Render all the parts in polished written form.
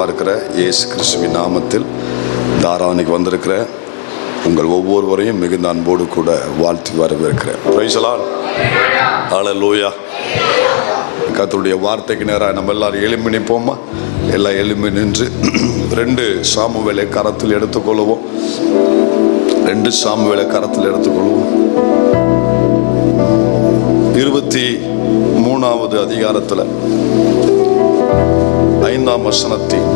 எதிர்பார்க்கிற இயேசு கிறிஸ்துவின் நாமத்தில் தாராவணிக்கு வந்திருக்கிற உங்கள் ஒவ்வொருவரையும் மிகுந்த அன்போடு கூட வாழ்த்தி வரவேற்கிறேன். Praise the Lord. ஹல்லேலூயா. கர்த்தருடைய வார்த்தைக்கு நேராக நம்ம எல்லாரும் எழும்பி நிற்போமா? எல்லாம் எழும்பி நின்று 2 சாமுவேலை கரத்தில் எடுத்துக்கொள்வோம். 2 சாமுவேலை கரத்தில் எடுத்துக்கொள்வோம். 23வது அதிகாரத்தில் 5ஆம் வசனத்தில்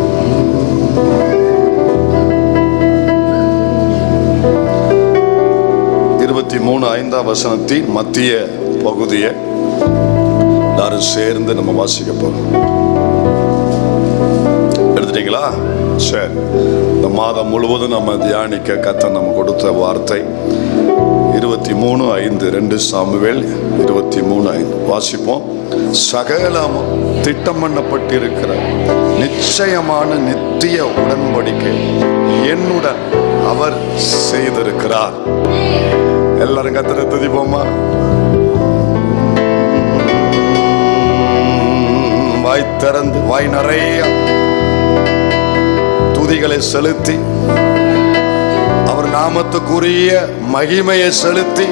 5ஆம் வசனத்தின் மத்திய பகுதியை எல்லாரும் சேர்ந்து நம்ம வாசிக்க போறோம். எடுத்துட்டீங்களா? சரி. இந்த மாதம் முழுவதும் நம்ம தியானிக்க கர்த்தர் நம்ம கொடுத்த வார்த்தை 23:5. 2 சாமுவேல் 23:5 வாசிப்போம். சகலமும் திட்டம் பண்ணப்பட்டிருக்கிற நிச்சயமான நித்திய உடன்படிக்கை என்னுடன் அவர் செய்திருக்கிறார். எல்லாரும் கர்த்தரை துதிப்போமா? வாய் திறந்து வாய் நிறைய துதிகளை செலுத்தி அவர் நாமத்துக்குரிய மகிமையை செலுத்தி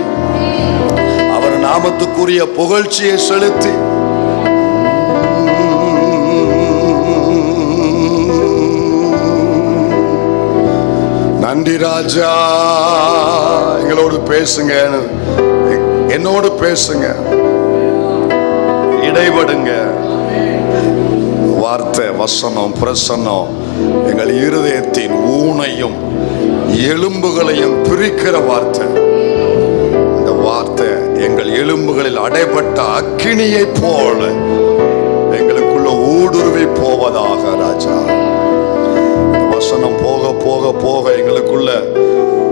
அவர் நாமத்துக்குரிய புகழ்ச்சியை செலுத்தி நன்றி ராஜா, எங்களோடு பேசுங்க, என்னோடு பேசுங்க, இடைபடுங்க. வார்த்தை வசனம் பிரசன்னம் எங்கள் இருதயத்தின் ஊனையும் எலும்புகளையும் பிரிக்கிற வார்த்தை. இந்த வார்த்தை எங்கள் எலும்புகளில் அடைபட்ட அக்கினியை போல எங்களுக்குள்ள ஊடுருவி போவதாக ராஜா. வசனம் போக போக போக எங்களுக்குள்ள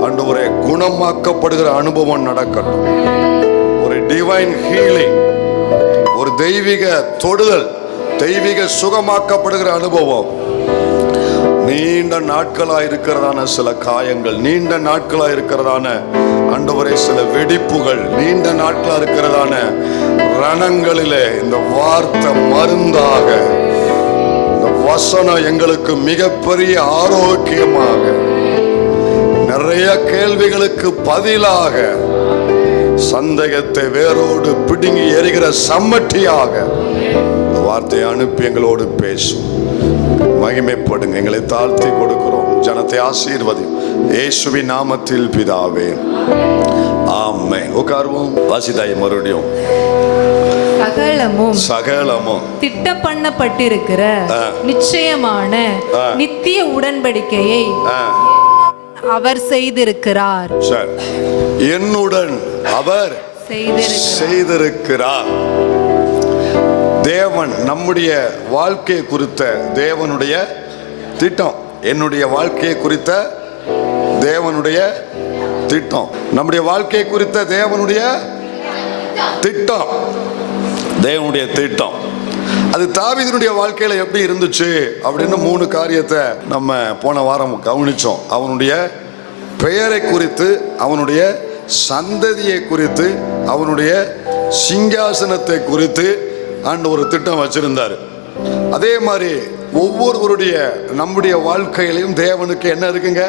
ஆண்டவரே குணமாக்கப்படுகிற அனுபவம் நடக்கட்டும். ஒரு டிவைன் ஹீலிங், ஒரு தெய்வீக தொடுதல், தெய்வீக சுகமாக்கப்படுகிற அனுபவம். நீண்ட நாட்களாக இருக்கிறதான சில காயங்கள், நீண்ட நாட்களாக இருக்கிறதான ஆண்டவரே சில வெடிப்புகள், நீண்ட நாட்களாக இருக்கிறதான ரணங்களிலே இந்த வார்த்தை மருந்தாக, இந்த வசனம் எங்களுக்கு மிகப்பெரிய ஆரோக்கியமாக, நிறைய கேள்விகளுக்கு பதிலாக, சந்தேகத்தை வேரோடு பிடுங்கி எரிகிற சம்மட்டியாக வார்த்தையை அனுப்பி எங்களோடு பேசும். மகிமைப்படுங்க. எங்களை தாழ்த்தி கொடுக்கிறோம். ஜனத்தை ஆசீர்வதியும் இயேசுவின் நாமத்தில் பிதாவே, ஆமென். உட்காருவோம். வாசிதாய் மறுபடியும். சகலமும் திட்டம் பண்ணப்பட்டிருக்கிற நிச்சயமான நித்திய உடன்படிக்கையை அவர் செய்திருக்கிறார். என்னுடன் அவர் செய்திருக்கிறார். தேவன் நம்முடைய வாழ்க்கை குறித்த தேவனுடைய திட்டம், என்னுடைய வாழ்க்கையை குறித்த தேவனுடைய திட்டம், நம்முடைய வாழ்க்கை குறித்த தேவனுடைய திட்டம், தேவனுடைய திட்டம். அது தாவீதுடைய வாழ்க்கையில எப்படி இருந்துச்சு அப்படின்னு 3 காரியத்தை நம்ம போன வாரம் கவனிச்சோம். அவனுடைய பெயரை குறித்து, அவனுடைய சந்ததியை குறித்து, அவனுடைய சிங்காசனத்தை குறித்து ஒரு திட்டம் வச்சிருந்தார். அதே மாதிரி ஒவ்வொருவருடைய நம்முடைய வாழ்க்கையிலையும் தேவனுக்கு என்ன இருக்குங்க?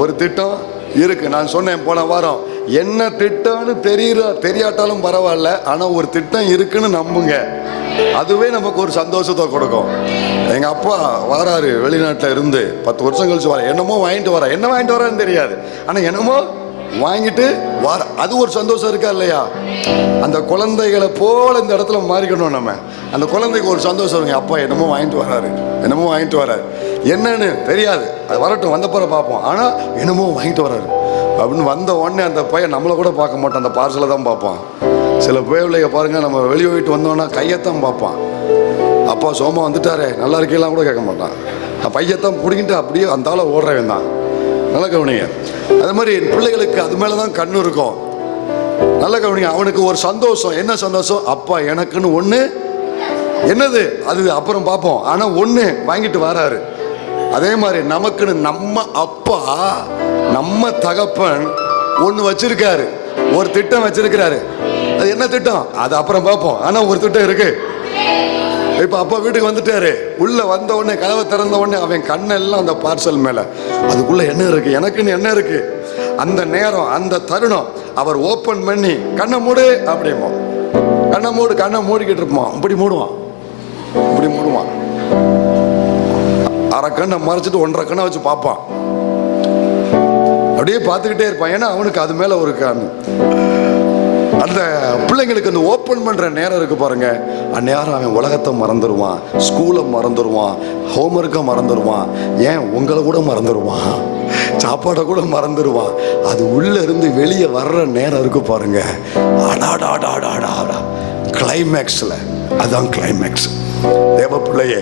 ஒரு திட்டம் இருக்கு. நான் சொன்னேன் போன வாரம், என்ன திட்டம்னு தெரியாட்டாலும் பரவாயில்ல, ஆனா ஒரு திட்டம் இருக்குன்னு நம்புங்க. அதுவே நமக்கு ஒரு சந்தோஷத்தை கொடுக்கும். எங்க அப்பா வராரு வெளிநாட்டில் இருந்து 10 வருஷம் கழிச்சு வர, என்னமோ வாங்கிட்டு வர, என்ன வாங்கிட்டு வரான்னு தெரியாது, ஆனா என்னமோ வாங்கிட்டு வர, அது ஒரு சந்தோஷம் இருக்கா இல்லையா? அந்த குழந்தைகளை போல இந்த இடத்துல மாறிக்கணும் நம்ம. அந்த குழந்தைக்கு ஒரு சந்தோஷம் இருங்க, அப்பா என்னமோ வாங்கிட்டு வராரு, என்னமோ வாங்கிட்டு வராரு, என்னன்னு தெரியாது, அது வரட்டும், வந்த பிற பார்ப்போம், ஆனா என்னமோ வாங்கிட்டு வராரு அப்படின்னு வந்த உடனே அந்த பையன் நம்மளை கூட பார்க்க மாட்டான், அந்த பார்சலை தான் பார்ப்பான். சில பிள்ளைங்க பாருங்க, நம்ம வெளியே போயிட்டு வந்தோன்னா கையத்தான் பார்ப்பான். அப்பா சோமா வந்துட்டாரே நல்லா இருக்கீங்களாம் கூட கேட்க மாட்டான், பையத்தான் பிடிக்கிட்டு அப்படியே அந்த ஆளை ஓடுறவன் தான். நல்ல கவனிங்க. அது மாதிரி பிள்ளைகளுக்கு அது மேலே தான் கண்ணு இருக்கும். நல்ல கவனிங்க. அவனுக்கு ஒரு சந்தோஷம். என்ன சந்தோஷம்? அப்பா எனக்குன்னு ஒன்று, என்னது அது அப்புறம் பார்ப்போம், ஆனால் ஒன்று வாங்கிட்டு வராரு. அதே மாதிரி நமக்குன்னு நம்ம அப்பா, நம்ம தகப்பன் ஒன்று வச்சிருக்காரு, ஒரு திட்டம் வச்சிருக்கிறாரு. அது என்ன திட்டம்? அது அப்புறம் பார்ப்போம், ஆனால் ஒரு திட்டம் இருக்கு. இப்ப அப்பா வீட்டுக்கு வந்துட்டாரு. உள்ள வந்த உடனே, கதவை திறந்த உடனே அவன் கண்ணெல்லாம் அந்த பார்சல் மேல. அதுக்குள்ள என்ன இருக்கு, எனக்குன்னு என்ன இருக்கு. அந்த நேரம், அந்த தருணம் அவர் ஓபன் பண்ணி, கண்ணை மூடு அப்படிமோ, கண்ணை மூடு, கண்ணை மூடிக்கிட்டு இருப்பான். இப்படி மூடுவான், இப்படி மூடுவான். அரை கண்ணை மறைச்சிட்டு 1.5 கண்ணை வச்சு பார்ப்பான். அப்படியே பார்த்துக்கிட்டே இருப்பான். ஏன்னா அவனுக்கு அது மேல ஒரு அந்த பிள்ளைங்களுக்கு அந்த ஓப்பன் பண்ற நேரம் இருக்கு பாருங்க. அந்நேரம் அவன் உலகத்தை மறந்துடுவான், ஸ்கூலை மறந்துடுவான், ஹோம்ஒர்க்கை மறந்துடுவான், ஏன் உங்களை கூட மறந்துடுவான், சாப்பாடை கூட மறந்துடுவான். அது உள்ள இருந்து வெளியே வர்ற நேரம் இருக்கு பாருங்க. கிளைமேக்ஸ்ல அதான் கிளைமேக்ஸ். தேவ பிள்ளையே,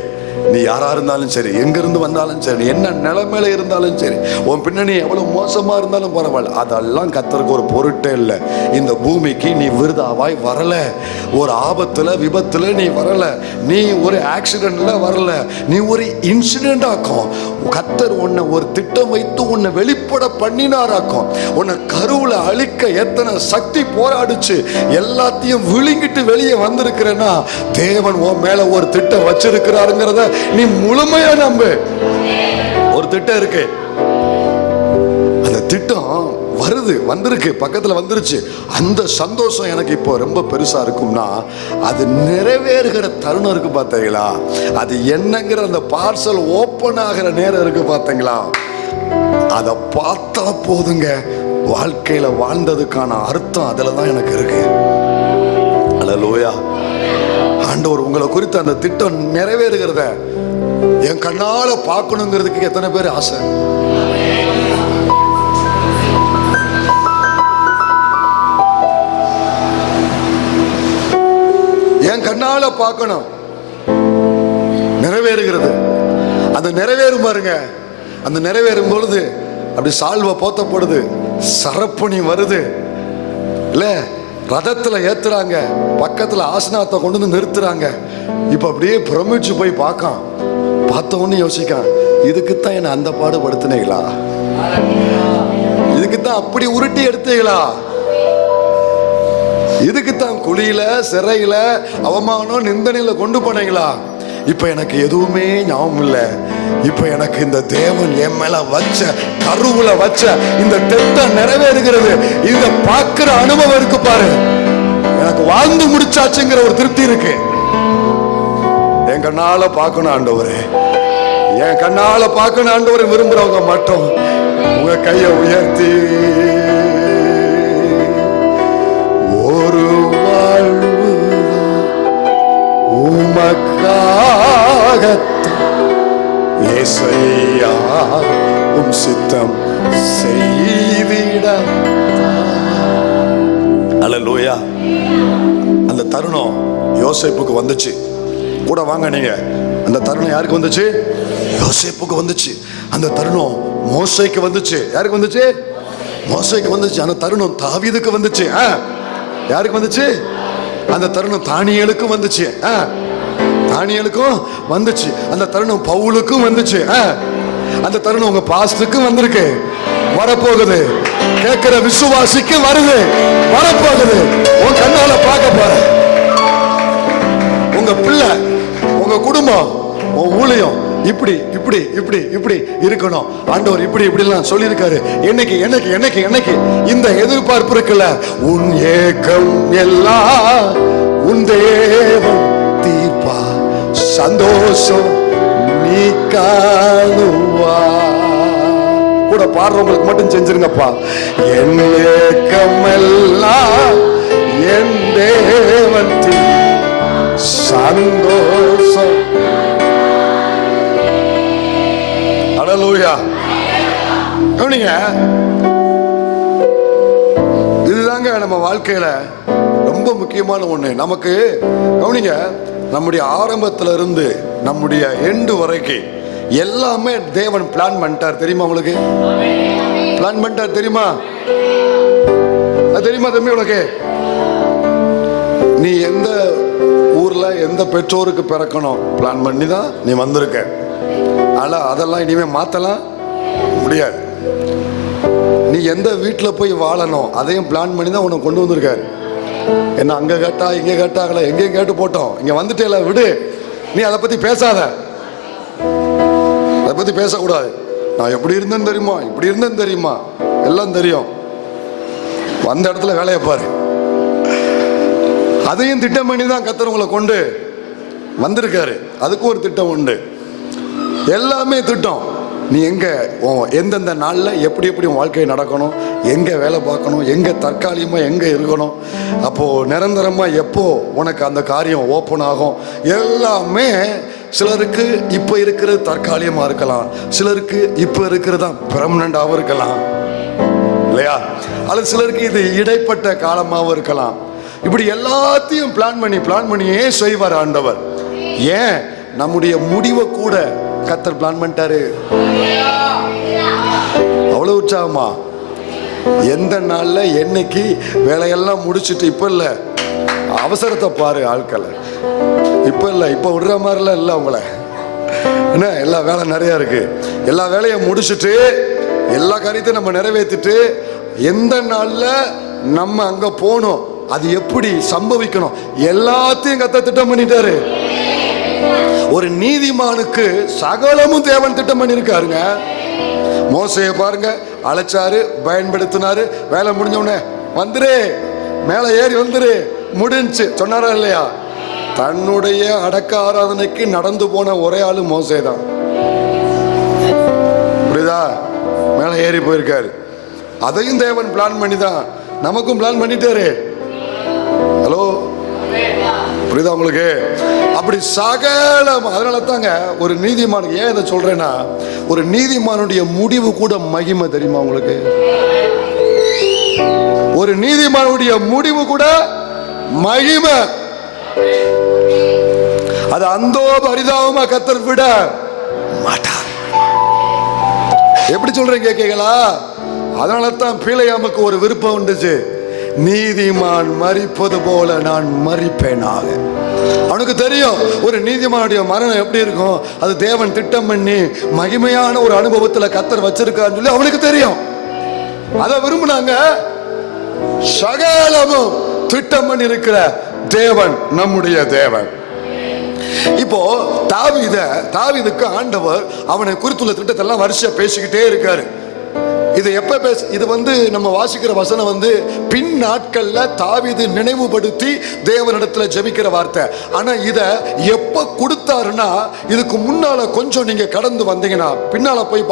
நீ யாரா இருந்தாலும் சரி, எங்க இருந்து வந்தாலும் சரி, என்ன நிலைமையில இருந்தாலும் சரி, உன் பின்னணி எவ்வளவு மோசமா இருந்தாலும் பரவாயில்ல, அதெல்லாம் கர்த்தருக்கு ஒரு பொருட்டே இல்லை. இந்த பூமிக்கு நீ விருதாவாய் வரல. ஒரு ஆபத்துல விபத்துல நீ வரல. நீ ஒரு ஆக்சிடென்ட்ல வரல. நீ ஒரு இன்சிடென்ட் ஆக்கும். கர்த்தர் உன்னை ஒரு திட்டம் வைத்து உன்னை வெளிப்பட பண்ணினாராக்கும். உன்னை கருவுல அழிக்க எத்தனை சக்தி போராடிச்சு, எல்லாத்தையும் விழுங்கிட்டு வெளியே வந்திருக்கிறேன்னா தேவன் உன் மேல ஒரு திட்டம் வச்சிருக்கிறாருங்கிறத நீ முழுமையா நம்பு. ஒரு திட்டம் இருக்கு, அந்த திட்டம் வருது, வந்திருக்கு, பக்கத்துல வந்துருச்சு. அந்த சந்தோஷம் எனக்கு இப்போ ரொம்ப பெருசா இருக்கும்னா, அது நிறைவேறுகிற தருணம் இருக்கு பார்த்தீங்களா, அது என்னங்கிற அந்த பார்சல் ஓப்பன் ஆகிற நேரம் இருக்கு பார்த்தீங்களா, அதை பார்த்தா போதுங்க. வாழ்க்கையில வாழ்ந்ததுக்கான அர்த்தம் அதுல தான் எனக்கு இருக்கு. அல்லேலூயா. ஆண்டவர் உங்களை குறித்து அந்த திட்டம் நிறைவேறுகிறத என் கண்ணால பார்க்கணுங்கிறதுக்கு எத்தனை பேர் ஆசை? என் கண்ணால பார்க்கணும், நிறைவேறுகிறது. அந்த நிறைவேறும் பாருங்க. அந்த நிறைவேறும் பொழுது அப்படி சால்வை போத்தப்படுது, சரப்பணி வருது இல்ல, ரதத்துல ஏத்துறாங்க, பக்கத்துல ஆசனத்தை கொண்டு வந்து நிறுத்துறாங்க. இப்ப அப்படியே பிரமிச்சு போய் பார்த்த உடனே யோசிக்கான், இதுக்குத்தான் என்ன அந்த பாடுபடுத்தினீங்களா, இதுக்குத்தான் அப்படி உருட்டி எடுத்தீங்களா, இதுக்குத்தான் குழியில சிறையில அவமானம் நிந்தனையில கொண்டு போனீங்களா. இப்ப எனக்கு எதுவுமே ஞாபகம் இல்லை. இப்ப எனக்கு இந்த தேவன் என் மேல வச்ச, கருவுல வச்ச இந்த திட்டம் நிறைவேறுகிறது. இத பார்க்கிற அனுபவம் இருக்கு பாரு, எனக்கு வாழ்ந்து முடிச்சாச்சுங்கிற ஒரு திருப்தி இருக்கு. என் கண்ணால பார்க்கணும் ஆண்டவரே, என் கண்ணால பார்க்கணும் ஆண்டவரை. விரும்புறவங்க மட்டும் உங்க கையை உயர்த்தி, ஒரு வாழ்வு உமக்காகத்தான் ஏசையா உம் சித்தம் செய்திட. அல்லேலூயா. அந்த தருணம் யோசேப்புக்கு வந்துச்சு. கூட வாங்க நீங்க. அந்த தருணம் யாருக்கு வந்துச்சு? யோசேப்புக்கு வந்துச்சு. அந்த தருணம் மோசேக்கு வந்துச்சு. யாருக்கு வந்துச்சு? மோசேக்கு வந்துச்சு. அந்த தருணம் தாவீதுக்கு வந்துச்சு. யாருக்கு வந்துச்சு? அந்த தருணம் தானியேலுக்கு வந்துச்சு. தானியேலுக்கும் வந்துச்சு. அந்த தருணம் பவுலுக்கும் வந்துச்சு. அந்த தருணம் உங்க பாஸ்டருக்கும் வந்திருக்கு, வரப்போகுது. கேட்கிற விசுவாசிக்கு வருது, வரப்போகுது. உன் கண்ணால பார்க்க போற உங்க பிள்ளை, உங்க குடும்பம், உன் ஊழியம் இப்படி இப்படி இப்படி இப்படி இருக்கணும். ஆண்டவர் இப்படி இப்படிலாம் சொல்லியிருக்காரு. என்னைக்கு என்னைக்கு என்னைக்கு என்னைக்கு இந்த எதிர்பார்ப்பு இருக்குல்ல, உன் ஏக்கம் எல்லாம் உன் தேவன் தீர்ப்பா, சந்தோஷம் நீ காணுவா. கூட பாடுறவங்களுக்கு மட்டும் செஞ்சிருங்கப்பா. என் ஏக்கம் எல்லாம் என் தேவன் சந்தோஷம். அல்லேலூயா. கவனிங்க, இதுதாங்க நம்ம வாழ்க்கையில ரொம்ப முக்கியமான ஒண்ணு. நமக்கு கவனிங்க, நம்முடைய ஆரம்பத்துல இருந்து நம்முடைய எண்டு வரைக்கும் எல்லாமே தேவன் பிளான் பண்ணிட்டார். தெரியுமா உங்களுக்கு? பிளான் பண்ணிட்டார் தெரியுமா? தெரியுமா தம்பி உனக்கு? நீ எந்த ஊர்ல எந்த பெற்றோருக்கு பிறக்கணும் பிளான் பண்ணி தான் நீ வந்திருக்க. ஆனா அதெல்லாம் இனிமே மாத்தலாம் முடியாது. நீ எந்த வீட்டில் போய் வாழணும் அதையும் பிளான் பண்ணி தான் உனக்கு கொண்டு வந்திருக்காரு. என்ன அங்க கேட்டா இங்க கேட்டாங்களே, எங்கேயும் கேட்டு போட்டோம், இங்க வந்துட்டேல விடு. நீ அதை பத்தி பேசாத, அதை பத்தி பேசக்கூடாது. நான் எப்படி இருந்தேன்னு தெரியுமா, இப்படி இருந்தேன்னு தெரியுமா, எல்லாம் தெரியும். வந்த இடத்துல வேலையை பாரு. அதையும் திட்டம் பண்ணி தான் கர்த்தர் உங்களை கொண்டு வந்திருக்காரு. அதுக்கும் ஒரு திட்டம் உண்டு. எல்லாமே திட்டம். நீ எங்க எந்தெந்த நாளில் எப்படி எப்படி உன் வாழ்க்கை நடக்கணும், எங்கே வேலை பார்க்கணும், எங்கே தற்காலிகமாக எங்கே இருக்கணும், அப்போது நிரந்தரமாக எப்போ உனக்கு அந்த காரியம் ஓப்பன் ஆகும், எல்லாமே சிலருக்கு இப்போ இருக்கிறது தற்காலிகமாக இருக்கலாம், சிலருக்கு இப்போ இருக்கிறது தான் பெர்மனண்டாகவும் இருக்கலாம் இல்லையா, அல்லது சிலருக்கு இது இடைப்பட்ட காலமாகவும் இருக்கலாம். இப்படி எல்லாத்தையும் பிளான் பண்ணியே செய்வார் ஆண்டவர். ஏன் நம்முடைய முடிவை கூட கர்த்தர் பிளான் பண்ணிட்டாரு. அவ்வளவு உற்சாகமா எந்த நாள்ல என்னைக்கு வேலையெல்லாம் முடிச்சுட்டு, இப்ப இல்ல அவசரத்தை பாரு ஆட்களை, இப்ப இல்ல இப்ப விடுற மாதிரிலாம் இல்ல உங்களை என்ன, எல்லா வேலை நிறைய இருக்கு. எல்லா வேலையும் முடிச்சுட்டு எல்லா காரியத்தையும் நம்ம நிறைவேற்றிட்டு எந்த நாள்ல நம்ம அங்க போகணும், அது எப்படி சம்பவிக்கணும், எல்லாத்தையும் கர்த்தர் திட்டம் பண்ணிட்டாரு. ஒரு நீதிமானுக்கு சகலமும் தேவன் திட்டம் பண்ணியிருக்காருங்க. மோசையை பாருங்க, அழைச்சாரு, பயன்படுத்தினாரு, வேலை முடிஞ்ச உடனே வந்துரு, மேலே ஏறி வந்துரு, முடிஞ்சு சொன்னாரா இல்லையா? தன்னுடைய அடக்க ஆராதனைக்கு நடந்து போன ஒரே ஆளு மோசே தான். புரியுதா? மேலே ஏறி போயிருக்காரு. அதையும் தேவன் பிளான் பண்ணி தான் நமக்கும் பிளான் பண்ணிட்டாரு. ஹலோ, புரியுதா உங்களுக்கு? அப்படி சகலம். அதனால தாங்க ஒரு நீதிமானுக்கு, ஏன் இதை சொல்றேன்னா, ஒரு நீதிமானுடைய முடிவு கூட மகிமை தெரியுமா உங்களுக்கு? ஒரு நீதிமானுடைய முடிவு கூட மகிமை. அது அந்தோ பரிதாபமா கர்த்தர் விட மாட்டார். எப்படி சொல்றேன் கேட்கீங்களா? அதனால தான் பிலேயாமுக்கு ஒரு விருப்பம் உண்டுச்சு, நீதிமான் மரிப்பது போல நான் மரிப்பேனாக. அவனுக்கு தெரியும் ஒரு நீதிமானுடைய மரணம் எப்படி இருக்கும், அது தேவன் திட்டம் பண்ணி மகிமையான ஒரு அனுபவத்துல கர்த்தர் வச்சிருக்கான்னு சொல்லி அவனுக்கு தெரியும். அதை விரும்பினாங்க. சகலமும் திட்டம் பண்ணி இருக்கிற தேவன் நம்முடைய தேவன். இப்போ தாவீதுக்கு ஆண்டவர் அவனை குறித்துள்ள திட்டத்தை எல்லாம் வரிசையா பேசிக்கிட்டே இருக்காரு. இது எப்ப இது நம்ம வாசிக்கிற வசனம் பின் நாட்கள்ல தாவீது நினைவுபடுத்தி தேவனிடத்துல ஜெபிக்கிற வார்த்தை. ஆனா இத எப்ப கொடுத்தாருன்னா, இதுக்கு முன்னால கொஞ்சம் நீங்க கடந்து வந்தீங்கன்னா, முன்னால போய்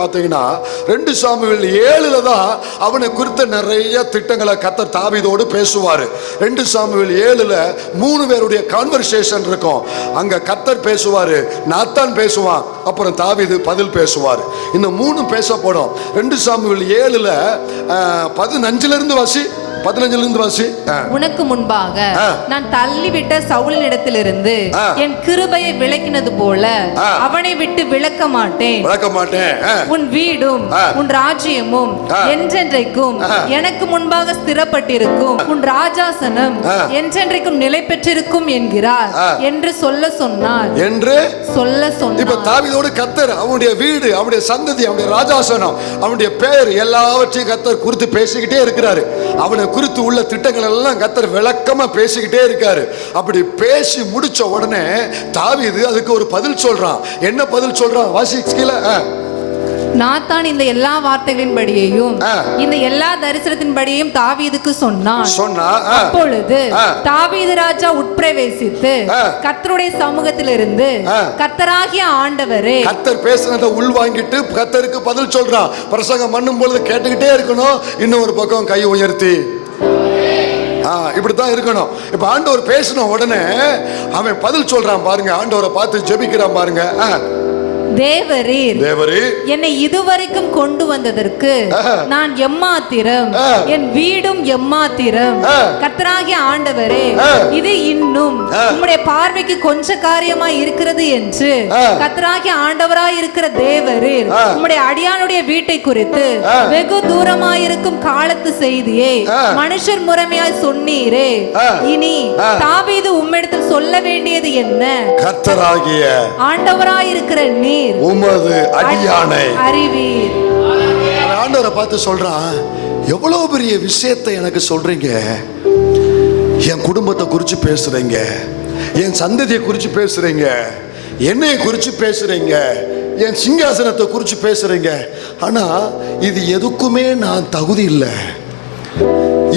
பார்த்தீங்கன்னா 2 சாமுவேல் 7 தான் அவனை குறித்த நிறைய திட்டங்களை கர்த்தர் தாவீதோடு பேசுவாரு. 2 சாமுவேல் 7 3 பேருடைய கான்வர்சேஷன் இருக்கும். அங்க கர்த்தர் பேசுவாரு, நாத்தான் பேசுவான், அப்புறம் தாவீது பதில் பேசுவார். இந்த 3 பேசப்படும். 2 சாமுவேல் 7 15 இருந்து வாசி. உனக்கு முன்பாக நான் தள்ளிவிட்ட சவுலின் இடத்திலிருந்து என் கிருபையை விலக்கினது போல அவனை விட்டு விலக்க மாட்டேன். உன் வீடும் உன் ராஜ்யமும் என்றென்றைக்கும் எனக்கு முன்பாக ஸ்திரப்பட்டிருக்கும், உன் ராஜாசனம் என்றென்றைக்கும் நிலை பெற்றிருக்கும் என்கிறார் என்று சொல்ல சொன்னார். இப்ப தாவீதோடு கர்த்தர் அவனுடைய வீடு, அவனுடைய சந்ததி, அவனுடைய ராஜாசனம், அவனுடைய பெயர் எல்லாவற்றையும் கர்த்தர் குறித்து பேசிக்கிட்டே இருக்கிறாரு. அவனை குறித்து உள்ள திட்டங்கள் எல்லாம் கர்த்தர் விளக்கமா பேசிக்கிட்டே இருக்காரு. அப்படி பேசி முடிச்ச உடனே தாவீது அதுக்கு ஒரு பதில் சொல்றான். என்ன பதில் சொல்றான்? வாசிக்கல. நாத்தான் இந்த எல்லா வார்த்தைகளின்படியையும் இந்த எல்லா தரிசனத்தின்படியையும் தாவீதுக்கு சொன்னான். அப்பொழுது தாவீது ராஜா உட்பிரவேசித்து கர்த்தருடைய சமூகத்திலிருந்து, கர்த்தராகிய ஆண்டவரே, கர்த்தர் பேசினதை உள்வாங்கிட்டு கர்த்தருக்கு பதில் சொல்றான். பிரசங்கம் பண்ணும் பொழுது கேட்டுக்கிட்டே இருக்கணும், இன்னொரு பக்கம் கை உயர்த்தி இப்படித்தான் இருக்கணும். இப்ப ஆண்டவர் பேசின உடனே அவன் பதில் சொல்றான் பாருங்க. ஆண்டவரை பார்த்து ஜெபிக்கிறான் பாருங்க. தேவரீர் என்னை இதுவரைக்கும் கொண்டு வந்ததற்கு நான் எம்மாத்திரம், என் வீடும் எம்மாத்திரம். கர்த்தராகிய ஆண்டவரே, இது இன்னும் உம்முடைய பார்வைக்கு கொஞ்ச காரியமாய் இருக்கிறது என்று கர்த்தராகிய ஆண்டவராய் இருக்கிற தேவரீர் உம்முடைய அடியானுடைய வீட்டை குறித்து வெகு தூரமாயிருக்கும் காலத்து செய்தியை மனுஷர் முறைமையாய் சொன்னீரே. இனி தாவீது உம்மிடத்தில் சொல்ல வேண்டியது என்ன? கர்த்தராகிய ஆண்டவராய் இருக்கிற நீர் உமது அடியானை அறிவீர். ஆண்டவரை பார்த்து சொல்றான், எவ்வளவு பெரிய விஷயத்தை எனக்கு சொல்றீங்க, என் குடும்பத்தை குறித்து பேசுறீங்க, என் சந்ததியை குறித்து பேசுறீங்க, என்னைய குறித்து பேசுறீங்க, என் சிங்காசனத்தை குறித்து பேசுறீங்க. ஆனா இது எதுக்குமே நான் தகுதி இல்லை,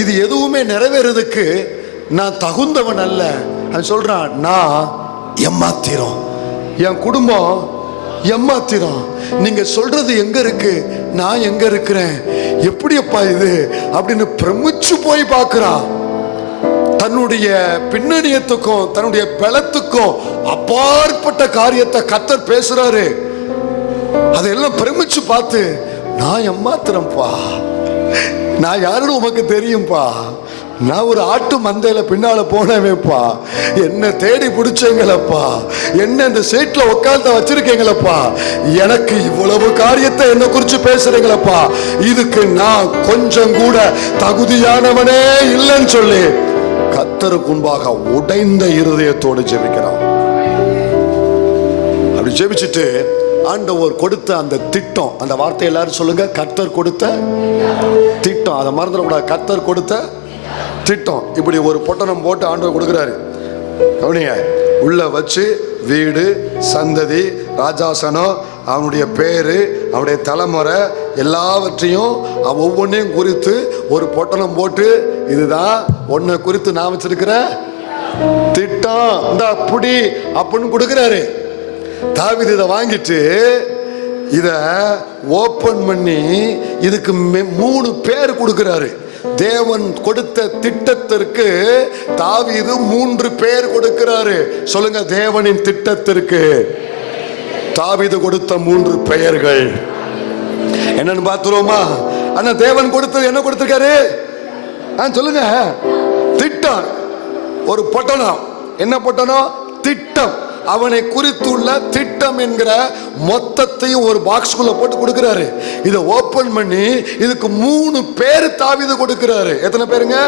இது எதுவுமே நிறைவேறதுக்கு நான் தகுந்தவன் அல்ல. அவன் சொல்றான், நான் ஏமாத்திரம், என் குடும்பம் ஏமாத்திரம். நீங்க சொல்றது எங்க இருக்கு, நான் எங்க இருக்கிறேன், எப்படியப்பா இது அப்படின்னு பிரமிச்சு போய் பார்க்கிறான். தன்னுடைய பின்னணியத்துக்கும் தன்னுடைய பலத்துக்கும் அப்பாற்பட்ட காரியத்தை கர்த்தர் பேசுறாரு. அதெல்லாம் பிரமிச்சு பார்த்து, நான் ஏமாத்திரம்பா, நான் யாருன்னு உமக்கு தெரியும்பா, நான் ஒரு ஆட்டு மந்தையில பின்னால போனவேப்பா, என்ன தேடி பிடிச்சீங்களப்பா, என்ன இந்த சீட்ல உட்கார்ந்து வச்சிருக்கீங்களப்பா, எனக்கு இவ்வளவு காரியத்தை என்ன குறிச்சு பேசுறீங்களப்பா, இதுக்கு நான் கொஞ்சம் கூட தகுதியானவனே இல்லைன்னு சொல்லி கர்த்தருக்கு முன்பாக உடைந்த இருதயத்தோடு ஜெபிக்கிறான். அப்படி ஜெபிச்சுட்டு ஆண்டவர் கொடுத்த அந்த திட்டம், அந்த வார்த்தை எல்லாரும் சொல்லுங்க, கர்த்தர் கொடுத்த திட்டம். அதை மறந்துடக்கூடாது, கர்த்தர் கொடுத்த திட்டம். இப்படி ஒரு பொட்டணம் போட்டு ஆண்டவர் கொடுக்குறாரு. கவனிங்க, உள்ள வச்சு வீடு, சந்ததி, ராஜாசனம், அவனுடைய பேரு, அவனுடைய தலைமுறை எல்லாவற்றையும் ஒவ்வொன்றையும் குறித்து ஒரு பொட்டணம் போட்டு, இதுதான் உன்னை குறித்து நான் வச்சிருக்கிற திட்டம், இந்த அப்படி அப்படின்னு கொடுக்குறாரு. தாவீது இதை வாங்கிட்டு இத ஓபன் பண்ணி இதுக்கு 3 பேர் கொடுக்கிறாரு. தேவன் கொடுத்த திட்டத்திற்கு தாவீது 3 பேர் கொடுக்கிறாரு. சொல்லுங்க, தேவனின் திட்டத்திற்கு தாவீது கொடுத்த 3 பெயர்கள் என்னன்னு பார்த்துருவோமா? ஆனா தேவன் கொடுத்தது என்ன கொடுத்திருக்காரு? சொல்லுங்க, திட்டம். ஒரு பொட்டணம். என்ன பொட்டணம்? திட்டம். அவனை குறித்துள்ள திட்டம் என்கிற மொத்தத்தையும் ஒரு பாக்ஸ்குள்ள போட்டு கொடுக்கிறாரு. இதை ஓபன் பண்ணி இதுக்கு 3 பேர் தாவீது கொடுக்கிறாரு. எத்தனை பேருங்க?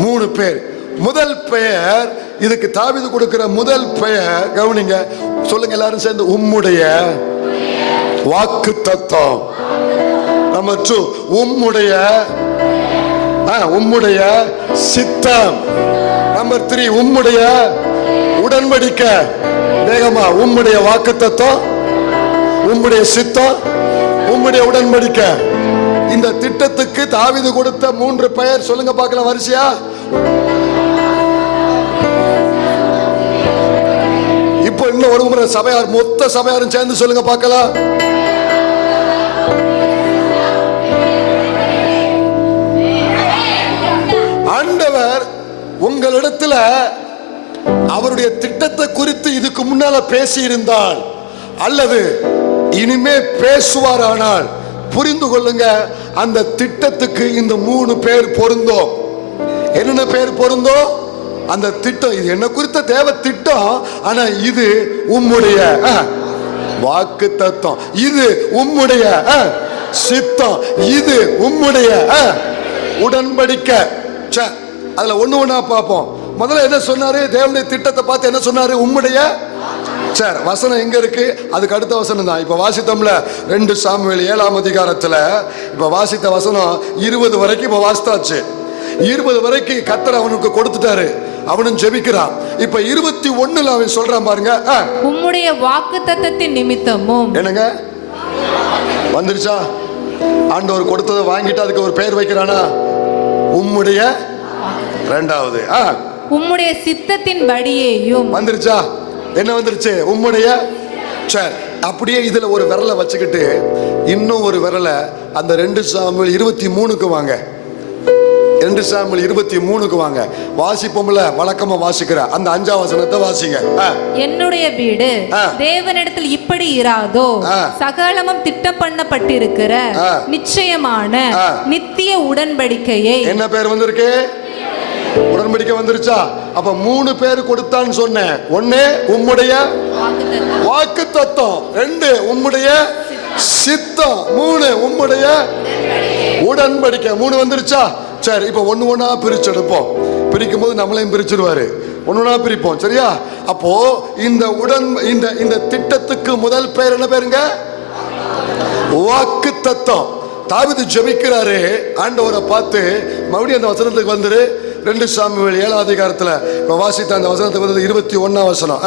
3 பேர். முதல் பெயர், இதுக்கு தாவீது கொடுக்கிற முதல் பெயர் கவனிங்க, சொல்லுங்க எல்லாரும் சேர்ந்து, உம்முடைய வாக்கு தத்தம். நம்பர் 2, உம்முடைய சித்தம். நம்பர் 3, உம்முடைய உடன்படிக்கை. வேகமா, உம்முடைய வாக்குத்தத்தம், உம்முடைய சித்தம், உம்முடைய உடன்படிக்கை. இந்த திட்டத்துக்கு தாவீது கொடுத்த 3 பெயர் சொல்லுங்க பார்க்கலாம் வரிசையா. இப்போ இன்னும் ஒரு முறை சபையார், மொத்த சபையாரும் சேர்ந்து சொல்லுங்க பார்க்கலாம். ஆண்டவர் உங்களிடத்துல அவருடைய திட்டத்தை குறித்து இதுக்கு முன்னால பேசி இருந்தால் அல்லது இனிமே பேசுவாரானால் புரிந்து கொள்ளுங்க, அந்த திட்டத்துக்கு இந்த 3 பேர் பொருந்தும். என்னென்ன பேர் பொருந்தும்? அந்த திட்டம், இது என்ன குறித்த தேவ திட்டம். ஆனா இது உம்முடைய வாக்கு தத்தம், இது உம்முடைய சித்தம், இது உம்முடைய உடன்படிக்கை. அதுல ஒண்ணு பார்ப்போம். முதல்ல என்ன சொன்னாரு? தேவனுடைய திட்டத்தை பார்த்து என்ன சொன்னாரு? உம்முடைய. சரி, வசனம் எங்க இருக்கு? அதுக்கு அடுத்த வசனம் தான் இப்ப வாசித்தோம்ல, 2 சாமுவேல் 7ஆம் அதிகாரத்துல இப்ப வாசித்த வசனம் 20 வரைக்கும் இப்ப வாசித்தாச்சு. 20 வரைக்கும் கர்த்தர் அவனுக்கு கொடுத்துட்டாரு, அவனும் ஜெபிக்கிறான். இப்ப 21ல அவன் சொல்றான் பாருங்க, உம்முடைய வாக்குத்தத்தத்தின் நிமித்தமும். என்னங்க வந்துருச்சா? ஆண்டவர் கொடுத்ததை வாங்கிட்டு அதுக்கு ஒரு பெயர் வைக்கிறானா? உம்முடைய. 2வது, உம்முடைய சித்தத்தின் படியேயும். வந்துருச்சா? என்ன வந்துருச்சு? உம்முடைய. சரி, அப்படியே இதுல ஒரு விரலை வச்சுக்கிட்டு இன்னும் ஒரு விரலை அந்த 2 சாமுவேல் 23க்கு வாங்க. 2 சாமுவேல் 23க்கு வாங்க. வாசிப்போம்ல, வழக்கமா வாசிக்கிற அந்த 5ஆம் வசனத்தை வாசிங்க. என்னுடைய வீடு தேவனிடத்தில் இப்படி இராதோ, சகலமும் திட்டம் பண்ணப்பட்டிருக்கிற நிச்சயமான நித்திய உடன்படிக்கையை. என்ன பேர் வந்திருக்கு? உடன்படிக்கை வந்துருச்சா? அப்ப 3 பேர் கொடுத்தான்னு சொன்னேன். 1 உம்முடைய வாக்கு தத்தம், 2 உம்முடைய சித்தம், 3 உம்முடைய உடன்படிக்கை. 3 வந்துருச்சா? சரி, இப்ப ஒண்ணா பிரிச்சு எடுப்போம். பிரிக்கும் போது நம்மளையும் பிரிச்சிருவாரு. ஒண்ணா பிரிப்போம், சரியா? அப்போ இந்த திட்டத்துக்கு முதல் பெயர் என்ன பேருங்க? வாக்கு தத்தம். தாவீது ஜெபிக்கிறாரு ஆண்டவரை பார்த்து. மறுபடியும் அந்த வசனத்துக்கு வந்துரு. 2 சாமுவேல் 7ஆம் அதிகாரத்துல வாசித்த அந்த வசனத்துக்கு வந்து 21ஆம் வசனம்.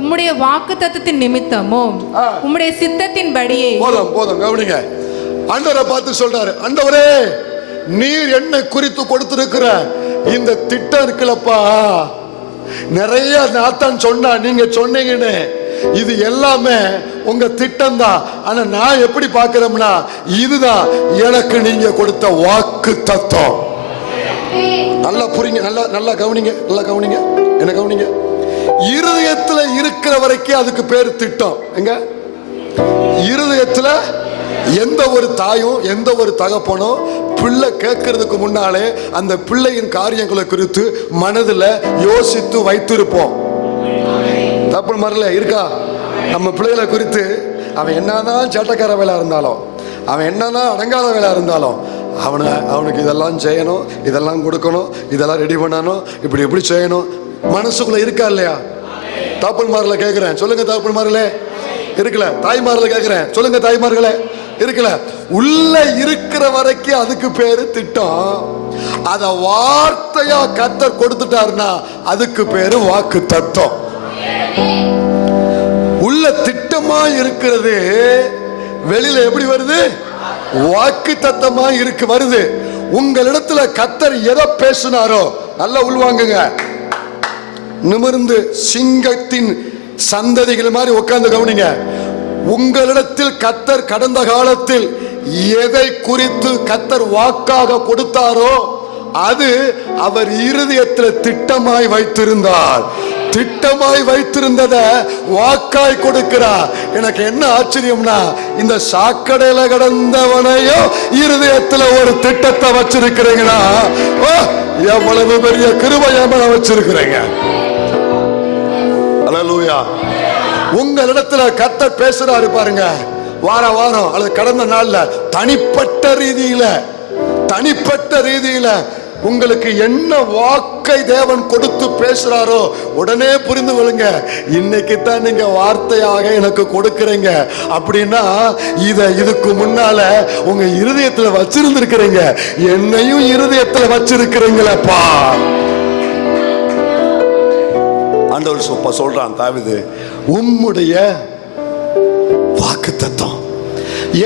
உம்முடைய வாக்குத்தத்தத்தின் நிமித்தமும் உம்முடைய சித்தத்தின் படியே. போதும் கவனிங்க. ஆண்டவரை பார்த்து சொல்றாரு, ஆண்டவரே நீர் என்னை குறித்து கொடுத்திருக்கிற இந்த திட்டம் இருக்குல்லப்பா, நிறைய நாத்தான் சொன்னா நீங்க சொன்னீங்கன்னு, இது எல்லாமே உங்க திட்டம் தான். ஆனா நான் எப்படி பார்க்கிறோம்னா, இதுதான் எனக்கு நீங்க கொடுத்த வாக்கு தத்தம். நல்லா புரியுங்க, நல்லா கவனிங்க, நல்லா கவனிங்க, என்ன கவனிங்க. இருதயத்துல இருக்கிற வரைக்கும் அதுக்கு பேரு திட்டம். எங்க இருதயத்துல எந்த ஒரு தாயும் எந்த ஒரு தகப்பனும் பிள்ளை கேட்கறதுக்கு முன்னாலே அந்த பிள்ளையின் காரியங்களை குறித்து மனதில் யோசித்து வைத்திருப்போம். தப்பு மரல இருக்கா? நம்ம பிள்ளைகளை குறித்து அவன் என்னதான் சட்டக்கார வேலை இருந்தாலும், அவன் என்னதான் அடங்காத வேலை இருந்தாலும், அவனுக்கு இதெல்லாம் செய்யணும், இதெல்லாம் கொடுக்கணும், இதெல்லாம் ரெடி பண்ணணும், இப்படி எப்படி செய்யணும் மனசுக்குள்ள இருக்கா இல்லையா? தாப்பன்மார்ல கேட்கிறேன், சொல்லுங்க தாப்பன்மார்களே. இருக்குல்ல? தாய்மார்ல கேட்கிறேன், சொல்லுங்க தாய்மார்களே. இருக்குல்ல? உள்ள இருக்கிற வரைக்கும் அதுக்கு பேரு திட்டம். அத வார்த்தையா கர்த்தர் கொடுத்துட்டாருன்னா அதுக்கு பேரு வாக்கு தத்தம். உள்ள திட்டமா இருக்கிறது வெளியில எப்படி வருது? வாக்கு தத்தமா வருது. உங்களிடத்துல கர்த்தர் எதை பேசினாரோ நல்லா உள்வாங்குங்க. நிமிர்ந்து சிங்கத்தின் சந்ததிகள் மாதிரி உட்கார்ந்து கவனிங்க. உங்களிடத்தில் கர்த்தர் கடந்த காலத்தில் எதை குறித்து கர்த்தர் வாக்காக கொடுத்தாரோ அது அவர் இருதயத்தில் திட்டமாய் வைத்திருந்தார். திட்டமாய் வைத்திருந்தத வாக்காய் கொடுக்கிறார். எனக்கு என்ன ஆச்சரியம்னா, இந்த சாக்கடையில கடந்தவனையும் இருதயத்துல ஒரு திட்டத்தை வச்சிருக்கிறீங்களா? எவ்வளவு பெரிய கிருபையை வச்சிருக்கிறீங்க. அல்லேலூயா. உங்களிடத்துல கர்த்தர் பேசுறாரு பாருங்க. வாரம் அல்லது கடந்த நாள்ல தனிப்பட்ட ரீதியில உங்களுக்கு என்ன வாக்கை தேவன் கொடுத்து பேசுறாரோ உடனே புரிந்து கொள்ளுங்க. இன்னைக்கு தான் நீங்க வார்த்தையாக எனக்கு கொடுக்கிறீங்க அப்படின்னா இதுக்கு முன்னால உங்க இருதயத்துல வச்சிருந்திருக்கிறீங்க. என்னையும் இருதயத்துல வச்சிருக்கிறீங்களப்பா. ஆண்டவர் சொல்றான், தாவீது உம்முடைய வாக்கு தத்தம்.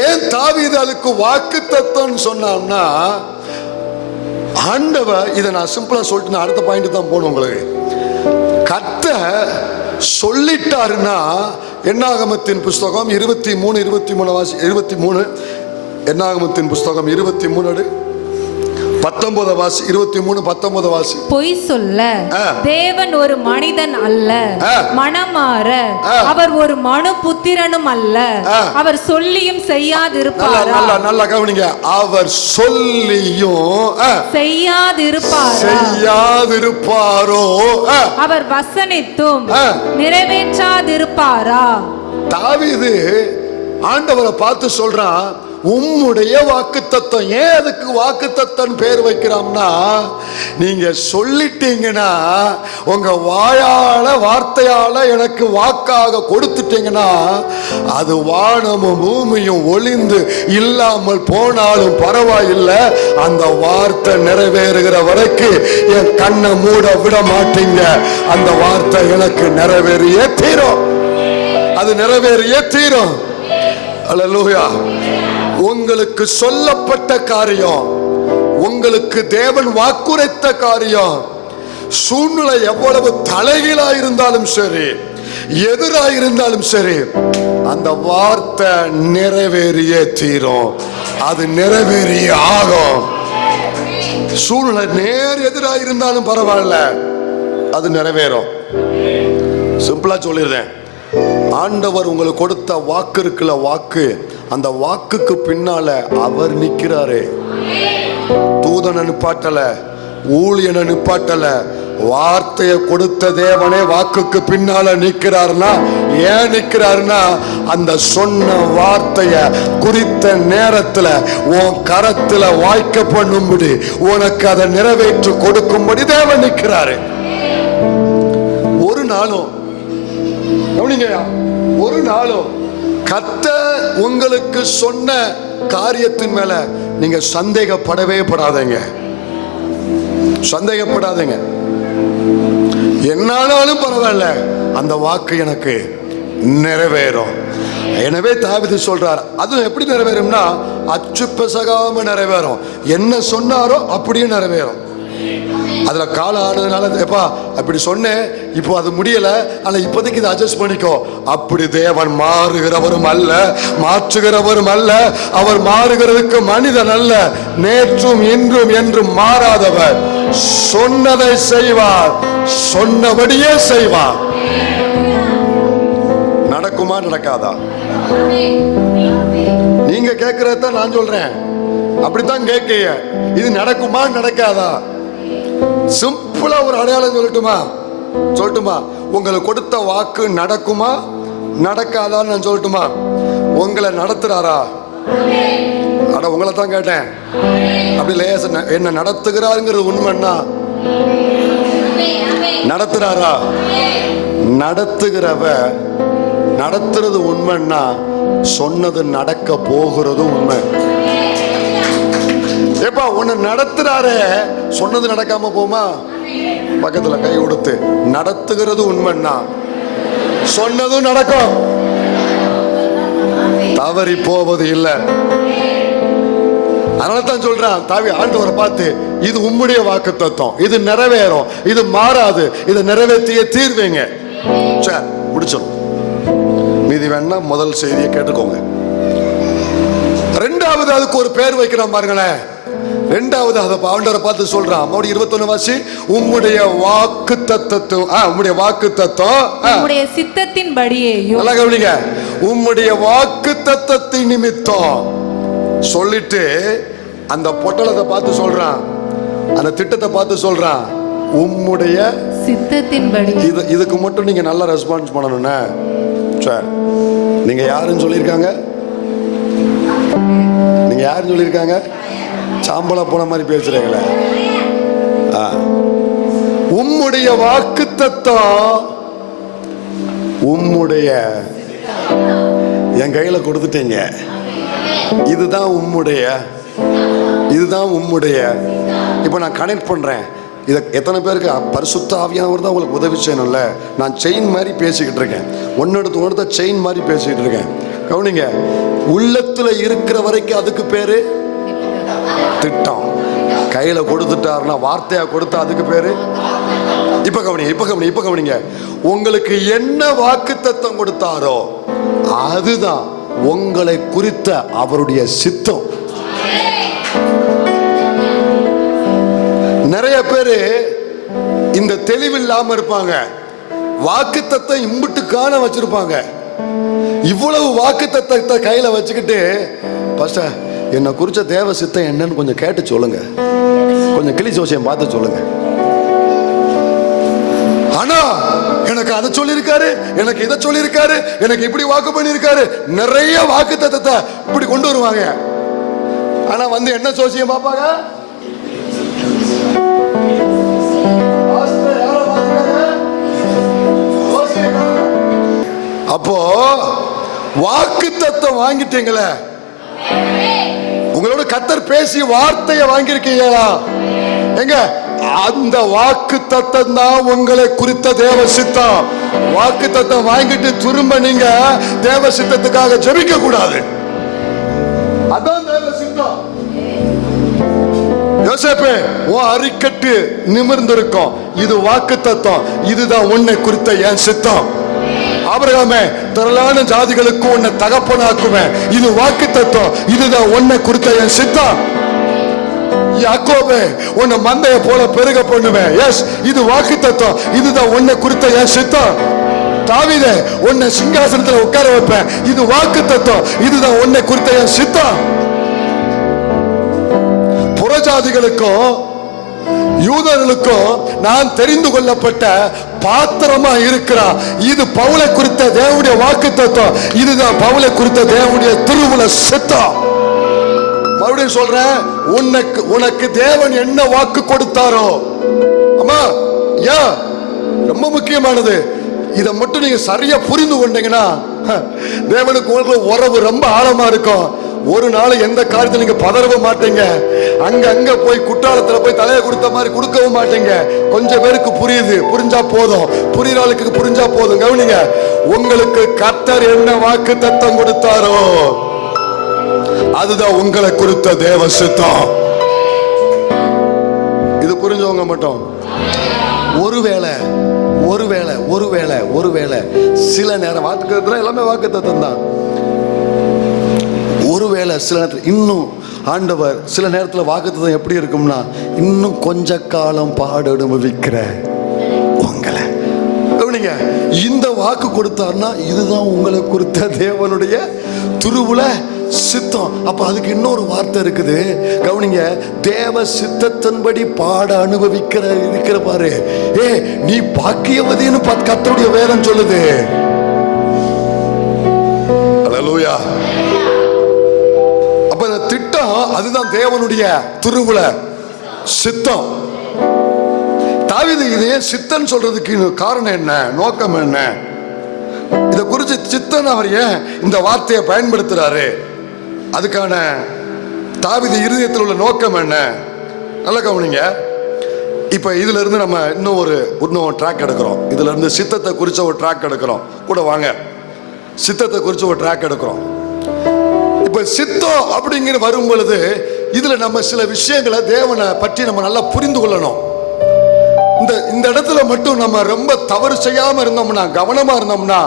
ஏன் தாவீது அதுக்கு வாக்கு தத்தம் சொன்னான்னா, ஆண்டவர் இதை நான் சிம்பிளா சொல்லிட்டு நான் அடுத்த பாயிண்ட் தான் போகணும். உங்களுக்கு கர்த்தர் சொல்லிட்டாருன்னா, என்னாகமத்தின் புஸ்தகம் 23 என்னாகமத்தின் புஸ்தகம் 23 19 வாசி. 23:19 வாசி. பொய் சொல்ல தேவன் ஒரு மனிதன் அல்ல, மனமாற அவர் ஒரு மனு புத்திரனும் அல்ல. அவர் சொல்லியும் செய்யாதிருப்பாரா? நல்லா கவனிங்க. அவர் சொல்லியும் செய்யாதிருப்பாரோ? அவர் வசனித்தும் நிறைவேற்றாதிருப்பாரா? தாவீது ஆண்டவரை பார்த்து சொல்றான், உம்முடைய வாக்கு தத்தம். ஏன் அதுக்கு வாக்கு தத்தம் பேர் வைக்கிறோம்னா, நீங்க சொல்லிட்டீங்கன்னா, உங்க வார்த்தையால எனக்கு வாக்காக கொடுத்துட்டீங்கன்னா, அது வானமும் பூமியும் ஒளிந்து இல்லாமல் போனாலும் பரவாயில்லை, அந்த வார்த்தை நிறைவேறுகிற வரைக்கும் என் கண்ணை மூட விட மாட்டீங்க. அந்த வார்த்தை எனக்கு நிறைவேறியே தீரும். அது நிறைவேறியே தீரும். அல்லேலூயா. உங்களுக்கு சொல்லப்பட்ட காரியம், உங்களுக்கு தேவன் வாக்குரைத்த காரியம், சூழ்நிலை எவ்வளவு தலைகீழா இருந்தாலும் சரி, எதிராயிருந்தாலும் சரி, அந்த வார்த்தை நிறைவேறியே தீரும். அது நிறைவேறியே ஆகும். சூழ்நிலை நேர் எதிராயிருந்தாலும் பரவாயில்ல, அது நிறைவேறும். சிம்பிளா சொல்லிடுறேன். ஆண்டவர் உங்களுக்கு கொடுத்த வாக்கு இருக்குல்ல, வாக்கு, அந்த வாக்குக்கு பின்னால அவர் நிக்கிறாரு. தூதனை நிப்பாட்டல, ஊழியனை நிப்பாட்டல, வார்த்தையை கொடுத்த தேவனே வாக்குக்கு பின்னால நிக்கிறாருன்னா, ஏன் நிக்கிறாருன்னா, அந்த சொன்ன வார்த்தைய குறித்த நேரத்துல உன் கரத்துல வாய்க்க பண்ணும்படி, உனக்கு அதை நிறைவேற்றி கொடுக்கும்படி தேவன் நிக்கிறாரு. ஒரு நாளும் கர்த்தர் உங்களுக்கு சொன்ன காரியத்தின் மேல நீங்க சந்தேகப்படவே படாதீங்க. சந்தேகப்படாதீங்க. என்னாலும் பரவாயில்ல, அந்த வாக்கு எனக்கு நிறைவேறும். எனவே தாவீது சொல்றார், அதுவும் எப்படி நிறைவேறும்னா அச்சு பிசகாம நிறைவேறும். என்ன சொன்னாரோ அப்படியே நிறைவேறும். அதுல காலம் ஆனதுனால எப்பா அப்படி சொன்னேன், இப்போ அது முடியல, ஆனா இப்போதைக்கு இதை அட்ஜஸ்ட் பண்ணிக்கோ. அப்படி தேவன் மாறுகிறவரும் அல்ல, மாற்றுகிறவரும் அல்ல. அவர் மாறுகிறதுக்கு மனிதன் அல்ல. நேற்றும் இன்றும் என்றும் மாறாதவர். சொன்னதை செய்வார், சொன்னபடியே செய்வார். நடக்குமா நடக்காதா? நீங்க கேட்கறத நான் சொல்றேன், அப்படித்தான் கேட்க. இது நடக்குமா நடக்காதா? சிம்பிளா ஒரு அடையாளம் சொல்லட்டுமா? உங்களுக்கு கொடுத்த வாக்கு நடக்குமா நடக்காதான்னு நான் சொல்லட்டுமா? உங்களை நடத்துறாரா? அட உங்களை தான் கேட்டேன். அப்படி லேச என்ன நடத்துகிறாருங்கிறது உண்மைன்னா நடத்துறாரா? நடத்துறது உண்மைன்னா சொன்னது நடக்க போகிறது உண்மை. ஏப்பா உன்னை நடத்துறாரே, சொன்னது நடக்காம போமா? பக்கத்துல கை கொடுத்து, நடத்துகிறது உண்மைன்னா சொன்னதும் நடக்கும், தவறி போவது இல்லை. அதனாலதான் சொல்றான் தாவி ஆண்டவரை பார்த்து, இது உம்முடைய வாக்கு தத்துவம், இது நிறைவேறும், இது மாறாது, இதை நிறைவேற்றிய தீர்வீங்க. சரி, முடிச்சிடும். மீதி வேணா முதல் செய்தியை கேட்டுக்கோங்க. ரெண்டாவது அதுக்கு ஒரு பேர் வைக்கிறான் பாருங்களேன். ரெண்டாவது அதை ஆண்டவரை பார்த்து சொல்றான், 21 வாசி, உம்முடைய வாக்கு தத்துவம், உம்முடைய வாக்கு தத்துவம் உம்முடைய சித்தத்தின்படியேயும். நல்லா கவனிங்க, உம்முடைய வாக்கு தத்துவத்தின் நிமித்தம் சொல்லிட்டு அந்த பொட்டலத்தை பார்த்து சொல்றான், அந்த திட்டத்தை பார்த்து சொல்றான், உம்முடைய சித்தத்தின்படி. இதுக்கு மட்டும் நீங்க நல்லா ரெஸ்பான்ஸ் பண்ணணும்னா சார். நீங்க யாருன்னு சொல்லியிருக்காங்க? நீங்க யாருன்னு சொல்லியிருக்காங்க? சாம்பலா போன மாதிரி பேசுறீங்களே. உம்முடைய வாக்கு தத்துவம் உம்முடைய என் கையில கொடுத்துட்டீங்க. இதுதான் உம்முடைய. இப்ப நான் கனெக்ட் பண்றேன். இதை எத்தனை பேருக்கு பரிசுத்த ஆவியானவர் தான் உங்களுக்கு உதவி செய்யணும்ல? நான் செயின் மாதிரி பேசிக்கிட்டு இருக்கேன், ஒன்னெடுத்த செயின் மாதிரி பேசிக்கிட்டு இருக்கேன். கவனிங்க, உள்ளத்துல இருக்கிற வரைக்கும் அதுக்கு பேரு திட்டம். கையில கொடுத்துட்டாருன்னா, வார்த்தையா கொடுத்தா அதுக்கு பேரு. இப்ப கவனிங்க, உங்களுக்கு என்ன வாக்கு தத்தம் கொடுத்தாரோ அதுதான் உங்களை குறித்த அவருடைய சித்தம். நிறைய பேரு இந்த தெளிவில்லாம இருப்பாங்க. வாக்கு தத்தம் இம்புட்டுக்கான வச்சிருப்பாங்க. இவ்வளவு வாக்கு தத்தத்தை கையில வச்சுக்கிட்டு, பாஸ்டர் என்னை குறிச்ச தேவ சித்தம் என்னன்னு கொஞ்சம் கேட்டு சொல்லுங்க, கொஞ்சம் கிளி ஜோசியம் பார்த்து சொல்லுங்க. ஆனா எனக்கு அதை சொல்லியிருக்காரு, எனக்கு இதை சொல்லியிருக்காரு, எனக்கு இப்படி வாக்கு பண்ணியிருக்காரு, நிறைய வாக்கு தத்தத்தை இப்படி கொண்டு வருவாங்க. ஆனா வந்து என்ன ஜோசியம் பார்ப்பாங்க? அப்போ வாக்கு தத்தம் வாங்கிட்டீங்களே, உங்களோட கர்த்தர் பேசிய வார்த்தையை வாங்கியிருக்கீங்களா? எங்க அந்த வாக்கு தத்தம் தான் உங்களை குறித்த தேவ சித்தம். வாக்கு தத்தம் வாங்கிட்டு திரும்ப நீங்க தேவ சித்தத்துக்காக ஜெபிக்க கூடாது. அதான் தேவ சித்தம். யோசேப்பே, உன் அரிக்கட்டு நிமிர்ந்திருக்கும், இது வாக்கு தத்தம், இதுதான் உன்னை குறித்த என் சித்தம். ஆபிரகாமே, திரளான ஜாதிகளுக்கு உன்னை தகப்பனாக்குவேன், இது வாக்கு தத்துவம், இதுதான் உன்னை குறித்த என் சித்தம். யாக்கோபே, உன்னை மந்தைய போல பெருக பண்ணுவேன், எஸ் இது வாக்கு தத்துவம், இதுதான் உன்னை குறித்த என் சித்தம். தாவீதே, உன்னை சிங்காசனத்துல உட்கார வைப்பேன், இது வாக்கு தத்துவம், இதுதான் உன்னை குறித்த என் சித்தம். புறஜாதிகளுக்கும் யூதர்களுக்கும் நான் தெரிந்து கொள்ளப்பட்ட பாத்திரமா இருக்கிறான், இது பவுலை குறித்த தேவனுடைய வாக்கு தத்துவம், இதுதான் பவுலை குறித்த தேவனுடைய திருவுள சித்தம். மறுபடியும் சொல்றேன், உனக்கு தேவன் என்ன வாக்கு கொடுத்தாரோ, ஆமா ஏன் ரொம்ப முக்கியமானது. இதை மட்டும் நீங்க சரியா புரிந்து கொண்டீங்கன்னா தேவனுக்கு உங்களுக்கு உறவு ரொம்ப ஆழமா இருக்கும். ஒரு நாள் எந்த காரியத்தில் நீங்க பதறவும் மாட்டீங்க. அங்க போய் குற்றாலத்துல போய் தலையை கொடுத்த மாதிரி கொடுக்கவும் மாட்டீங்க. கொஞ்சம் பேருக்கு புரியுது, புரிஞ்சா போதும், புரியுற ஆளுக்கு புரிஞ்சா போதும். கவனிங்க, உங்களுக்கு கர்த்தர் என்ன வாக்கு தத்தம் கொடுத்தாரோ அதுதான் உங்களை குறித்த தேவ சித்தம். இது புரிஞ்சவங்க மட்டும். ஒருவேளை சில நேரம் வாக்குத்தத்தம் எல்லாமே வாக்குத்தத்தம் தான். ஒருவேளை சில நேரத்தில் இன்னும் ஆண்டவர் சில நேரத்தில் வாக்குத்தத்தம் எப்படி இருக்கும்னா, இன்னும் கொஞ்ச காலம் பாடு அனுபவிக்கிற உங்களை கவனிங்க, இந்த வாக்கு கொடுத்தார்னா இதுதான் உங்களை குறித்த தேவனுடைய துருவுல சித்தம். அப்ப அதுக்கு இன்னொரு வார்த்தை இருக்குது, கவனிங்க. தேவ சித்தத்தின்படி பாட இருக்கிற பாரு, நீ பாக்கியவதின்னு கர்த்தருடைய வேதம் சொல்லுது. அல்லேலூயா. அப்ப இந்த திட்டம் அதுதான் தேவனுடைய துருவுல சித்தம். தாவீது இதையே சித்தன் சொல்றதுக்கு காரணம் என்ன, நோக்கம் என்ன, இதை குறித்து சித்தன் அவர் ஏன் இந்த வார்த்தையை பயன்படுத்துறாரு, அதுக்கான தாவீது இருதயத்தில் உள்ள நோக்கம் என்ன, நல்லா கவனிங்க. இப்ப இதுல இருந்து நம்ம இன்னும் ட்ராக் எடுக்கிறோம். இதுல இருந்து சித்தத்தை குறிச்ச ஒரு ட்ராக் எடுக்கிறோம். கூட வாங்க, சித்தத்தை குறிச்ச ஒரு ட்ராக் எடுக்கிறோம். இப்ப சித்தம் அப்படிங்கிற வரும் பொழுது இதுல நம்ம சில விஷயங்களை தேவனை பற்றி நம்ம நல்லா புரிந்து கொள்ளணும். இந்த இடத்துல மட்டும் நம்ம ரொம்ப தவறு செய்யாம இருந்தோம்னா, கவனமா இருந்தோம்னா,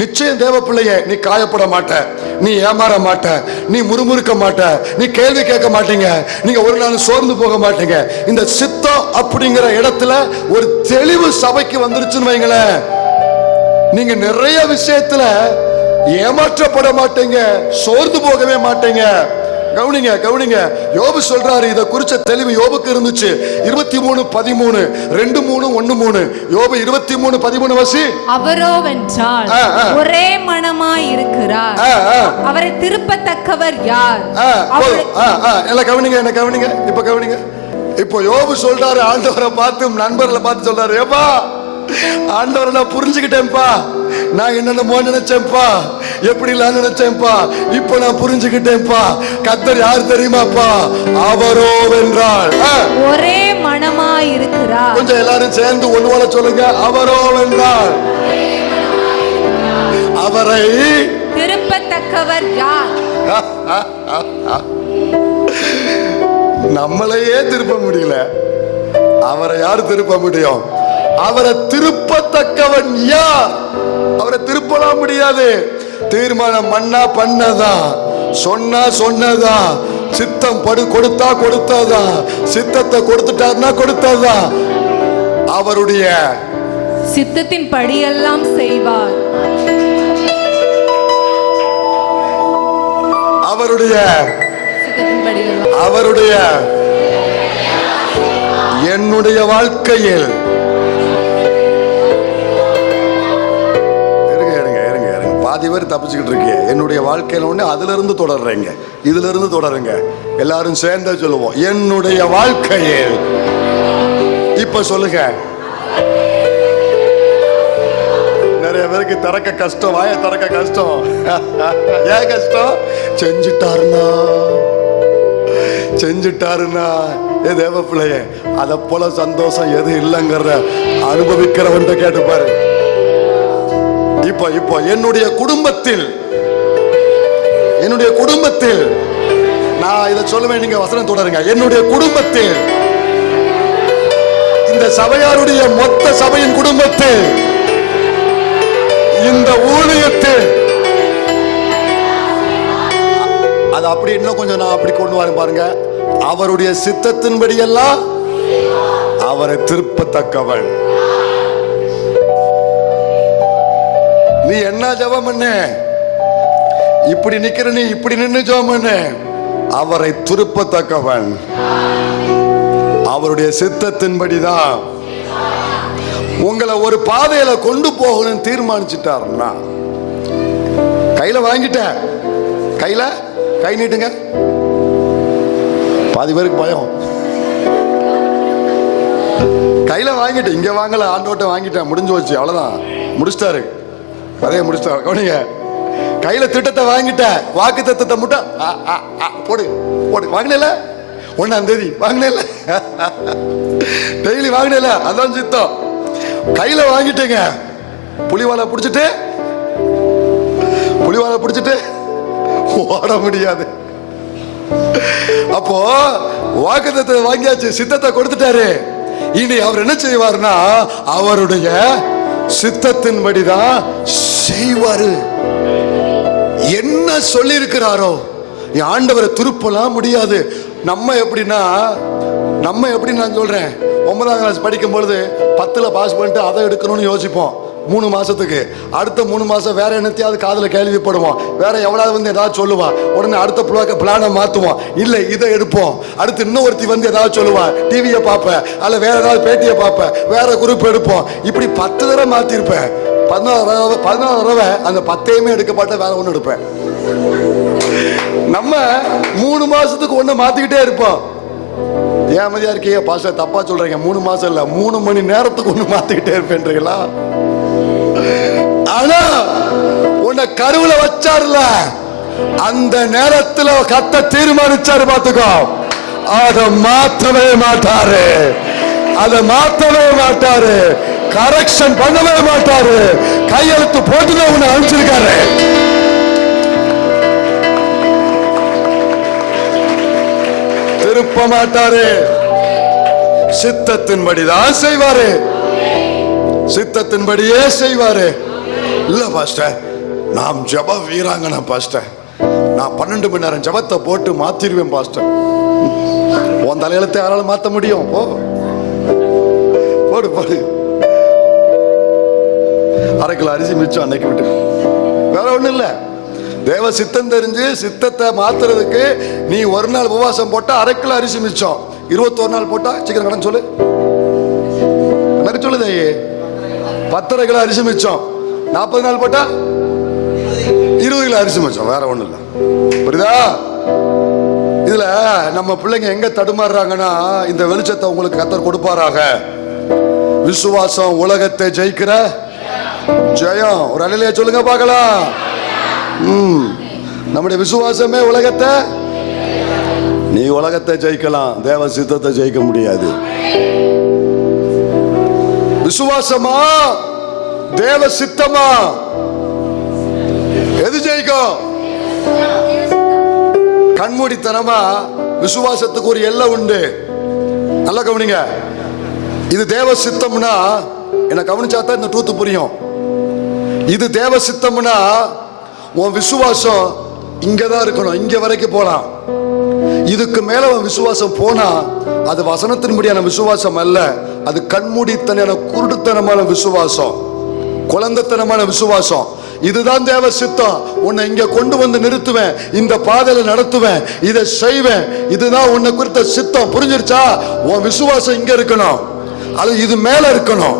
நிச்சயம் தேவ பிள்ளைய நீ காயப்பட மாட்ட, நீ ஏமாற மாட்ட, நீ முறுமுறுக்க மாட்ட, நீ கேள்வி கேட்க மாட்டீங்க, நீங்க ஒரு நாள் சோர்ந்து போக மாட்டீங்க. இந்த சித்தம் அப்படிங்கிற இடத்துல ஒரு தெளிவு சபைக்கு வந்துருச்சுன்னு வைங்களேன், நீங்க நிறைய விஷயத்துல ஏமாற்றப்பட மாட்டீங்க, சோர்ந்து போகவே மாட்டீங்க. கவனிங்க. யோபு சொல்றாரு, இத குறிச்ச தெளிவு யோபுக்கு இருந்துச்சு. 23:13 2:3 யோபு 23:13 வசி. அவரோவென்றால் ஒரே மனமாய் இருக்கிறார், அவரை திருப்பத்தக்கவர் யார்? எல்லாம் கவனிங்க. இப்ப கவனிங்க. இப்போ யோபு சொல்றாரு, ஆண்டவரை பார்த்து, நண்பர்களை பார்த்து சொல்றாரு, ஏப்பா ஆண்டவரை நான் புரிஞ்சுக்கிட்டேன்ப்பா, நான் என்னென்னமோ நினைச்சேன்ப்பா, எப்படிலாம் நினைச்சேன்ப்பா, இப்ப நான் புரிஞ்சுக்கிட்டேன்ப்பா. கர்த்தர் யார் தெரியுமாப்பா? அவரோ வென்றால் ஒரே மனமாய் இருக்கிறார். கொஞ்சம் எல்லாரும் சேர்ந்து ஒண்ணுவோல சொல்லுங்க, அவரோ வென்றால் அவரை திருப்பத்தக்கவர் யார்? நம்மளையே திருப்ப முடியல, அவரை யார் திருப்ப முடியும்? அவரை திருப்பத்தக்கவன் யார்? அவரை திருப்பலாம் முடியாது. தீர்மானம் பண்ணதா, சொன்னதா, சித்தம் கொடுத்ததா, சித்தத்தை கொடுத்துட்டார்னா அவருடைய சித்தத்தின் படியெல்லாம் செய்வார். அவருடைய என்னுடைய வாழ்க்கையில் பாதி பேர் தப்பிச்சுக்கிட்டு இருக்கீங்க. என்னுடைய வாழ்க்கையில ஒண்ணு அதுல இருந்து தொடர்றீங்க, இதுல இருந்து தொடருங்க. எல்லாரும் சேர்ந்து சொல்லுவோம், என்னுடைய வாழ்க்கையில். இப்ப சொல்லுங்க. நிறைய பேருக்கு திறக்க கஷ்டம், வாய திறக்க கஷ்டம். ஏன் கஷ்டம்? செஞ்சுட்டாருன்னா ஏ தேவ பிள்ளைய, அத போல சந்தோஷம் எது இல்லைங்கிற அனுபவிக்கிறவன் கேட்டுப்பாரு. இப்போ என்னுடைய குடும்பத்தில் நான் இதை சொல்லுவேன், நீங்க வசனம் தொடருங்க. என்னுடைய குடும்பத்தில், இந்த சபையாருடைய மொத்த சபையின் குடும்பத்தில், இந்த ஊழியத்தில், அது அப்படி இன்னும் கொஞ்சம் நான் அப்படி கொண்டு வரேன் பாருங்க. அவருடைய சித்தத்தின்படி எல்லாம் அவரை திருப்பத்தக்கவன். நீ என்ன ஜெபம் பண்ண, இப்படி நிக்கிற, நீ இப்படி நின்று ஜெபம் பண்ண, அவரை திருப்பத்தக்கவன். அவருடைய சித்தத்தின்படிதான் உங்களை ஒரு பாதையில கொண்டு போகணும்னு தீர்மானிச்சுட்டாருன்னா, கையில வாங்கிட்ட, கை நீட்டுங்க. பாதி பேருக்கு பயம். கையில வாங்கிட்டு, இங்க வாங்கல, ஆண்டோட்ட வாங்கிட்டேன், முடிஞ்சு வச்சு, அவ்வளவுதான், முடிச்சிட்டாரு, கதையை முடிச்சிட்டாரு. கவனிங்க, கையில திட்டத்தை வாங்கிட்ட, வாக்கு தத்தத்தை மட்டும் போடு போடு. வாங்கினல 1ஆம் தேதி வாங்கினல, டெய்லி வாங்கினல, அதான் சித்தம். கையில வாங்கிட்டேங்க. புலிவாலை பிடிச்சிட்டு ஓட முடியாது. அப்போ வாக்குத்தத்தை வாங்கியாச்சு, சித்தத்தை கொடுத்துட்டாரு. இனி அவர் என்ன செய்வார்னா அவருடைய சித்தத்தின்படிதான் செய்வாரு. என்ன சொல்லி இருக்கிறாரோ ஆண்டவரை திருப்பலாம் முடியாது. நம்ம எப்படின்னா நான் சொல்றேன், 9ஆம் கிளாஸ் படிக்கும் பொழுது 10ல் பாஸ் பண்ணிட்டு அதை எடுக்கணும்னு யோசிப்போம் 3 மாசத்துக்கு. அடுத்த 3 மாசம் வேற என்னத்தையாவது காதுல கேள்விப்படுவோம், வேற எவ்வளவு வந்து ஏதாவது சொல்லுவா, உடனே அடுத்த பிளானை மாத்துவோம், இல்ல இதை எடுப்போம். அடுத்து இன்னொருத்தி வந்து ஏதாவது சொல்லுவா, டிவியை பார்ப்பேன், அல்ல வேற ஏதாவது பேட்டியை பார்ப்பேன், வேற குரூப் எடுப்போம். இப்படி 10 தடவை மாத்திருப்பேன். 14 தடவை அந்த 10ஐயுமே எடுக்கப்பட்ட வேற ஒண்ணு எடுப்பேன். நம்ம 3 மாசத்துக்கு ஒண்ணு மாத்திக்கிட்டே இருப்போம். ஏன் அமைதியா இருக்கீங்க பாஸ்டர்? தப்பா சொல்றீங்க. 3 மாசம் இல்ல, 3 மணி நேரத்துக்கு ஒண்ணு மாத்திக்கிட்டே இருப்பேன்றீங்களா? ஆனா உன்னை கருவுல வச்சார்ல, அந்த நேரத்துல கத்த தீர்மானிச்சாரு, பாத்துக்கோ. அதை மாற்றவே மாட்டாரு, கரெக்ஷன் பண்ணவே மாட்டாரு. கையெழுத்து போட்டுதான் உன்னை அனுப்பிச்சிருக்காரு. திருப்ப மாட்டாரு, சித்தத்தின்படிதான் செய்வாரு, சித்தத்தின்படியே செய்வாரு. இல்ல பாஸ்டர், நாம் ஜப வீராங்கனா பாஸ்டர், நான் 12 மணி நேரம் ஜபத்தை போட்டு மாத்திருவேன் பாஸ்டர். உன் தலையெழுத்தை யாரால மாத்த முடியும்? போடு போடு. 1/2 கிலோ அரிசி மிச்சம் அன்னைக்கு விட்டு, வேற ஒண்ணு இல்ல. தேவ சித்தம் தெரிஞ்சு சித்தத்தை மாத்துறதுக்கு நீ 1 நாள் உபவாசம் போட்டா 1/2 கிலோ அரிசி மிச்சம். 21 நாள் போட்டா சீக்கிரம் கடன் சொல்லு, எனக்கு சொல்லுதே 10.5 கிலோ அரிசி மிச்சம். 40 நாள் போட்டா 20 கிலோ அரிசி மிச்சம். வேற ஒண்ணு இல்ல. புரியுதா? இதுல நம்ம பிள்ளைங்க எங்க தடுமாறுறாங்கன்னா, இந்த வெளிச்சத்தை உங்களுக்கு கர்த்தர் கொடுப்பாராக. விசுவாசம் உலகத்தை ஜெயிக்கிற ஜெயம். ஒரு அல்லேலூயா சொல்லுங்க பார்க்கலாம். நம்முடைய விசுவாசமே உலகத்தை, நீ உலகத்தை ஜெயிக்கலாம், தேவ சித்தத்தை ஜெயிக்க முடியாது. விசுவாசமா தேவ சித்தமா, எது ஜெயிக்கும்? கண்மூடித்தனமா விசுவாசத்துக்கு ஒரு எல்லை உண்டு. நல்லா கவனிங்க. இது தேவ சித்தம்னா, என்ன கவனிச்சாதான் இந்த ட்ரூத் புரியும். இது தேவ சித்தம்னா உன் விசுவாசம் இங்கதான் இருக்கணும், இங்க வரைக்கும் போலாம். இதுக்கு மேல உன் விசுவாசம் போனா அது வசனத்தின்படியான விசுவாசம் அல்ல, அது கண்மூடித்தன குருடுத்தனமான விசுவாசம், குழந்தைத்தனமான விசுவாசம். இதுதான் தேவ சித்தம். உன்னை இங்க கொண்டு வந்து நிறுத்துவேன், இந்த பாதையில நடத்துவேன், இதை செய்வேன், இதுதான் உன்னை குறித்த சித்தம். புரிஞ்சிருச்சா? உன் விசுவாசம் இங்க இருக்கணும், அது இது மேல இருக்கணும்.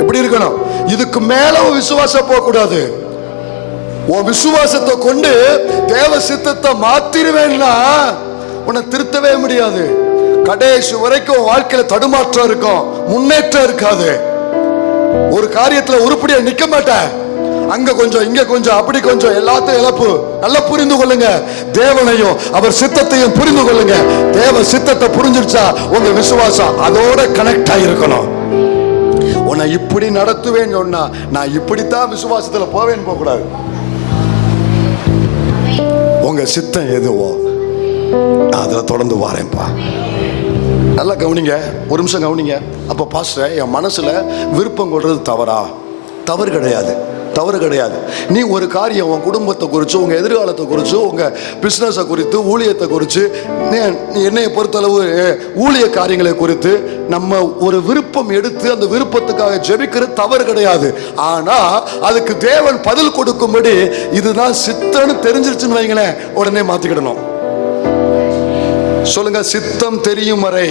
இப்படி இருக்கணும். இதுக்கு மேல உன் விசுவாசம் போக கூடாது. உன் விசுவாசத்தை கொண்டு தேவ சித்தத்தை மாத்திருவேன்னா உன்னை திருத்தவே முடியாது. கடைசி வரைக்கும் வாழ்க்கையில தடுமாற்றம் இருக்கும், முன்னேற்றம் இருக்காது. ஒரு காரியத்துல உருப்படியா நிக்க மாட்டேன். அங்க கொஞ்சம் இங்க கொஞ்சம் அப்படி கொஞ்சம் எல்லாத்தையும் இழப்பு. நல்லா புரிந்து கொள்ளுங்க, தேவனையும் அவர் சித்தத்தையும் புரிந்து கொள்ளுங்க. தேவ சித்தத்தை புரிஞ்சிருச்சா உங்க விசுவாசம் அதோட கனெக்ட் ஆகிருக்கணும். உன்னை இப்படி நடத்துவேன்னு சொன்னா நான் இப்படித்தான் விசுவாசத்துல போவேன்னு போக கூடாது. உங்க சித்தம் எதுவோ அதுல தொடர்ந்து வாரேன்ப்பா. நல்லா கவனிங்க, ஒரு நிமிஷம் கவனிங்க. அப்ப பாஸ்டர், என் மனசுல விருப்பம் கொள்றது தவறா? தவறு கிடையாது, தவறு கிடையாது. நீ ஒரு காரியம் உன் குடும்பத்தை குறித்து, உங்க எதிர்காலத்தை குறித்து, உங்க பிசினஸை குறித்து, ஊழியத்தை குறித்து, என்னைய பொறுத்தளவு ஊழிய காரியங்களை குறித்து நம்ம ஒரு விருப்பம் எடுத்து அந்த விருப்பத்துக்காக ஜெபிக்கிறது தவறு கிடையாது. ஆனா அதுக்கு தேவன் பதில் கொடுக்கும்படி இதுதான் சித்தம்னு தெரிஞ்சிருச்சுன்னு வைங்களேன், உடனே மாத்திக்கிடணும். சொல்லுங்க, சித்தம் தெரியும் வரை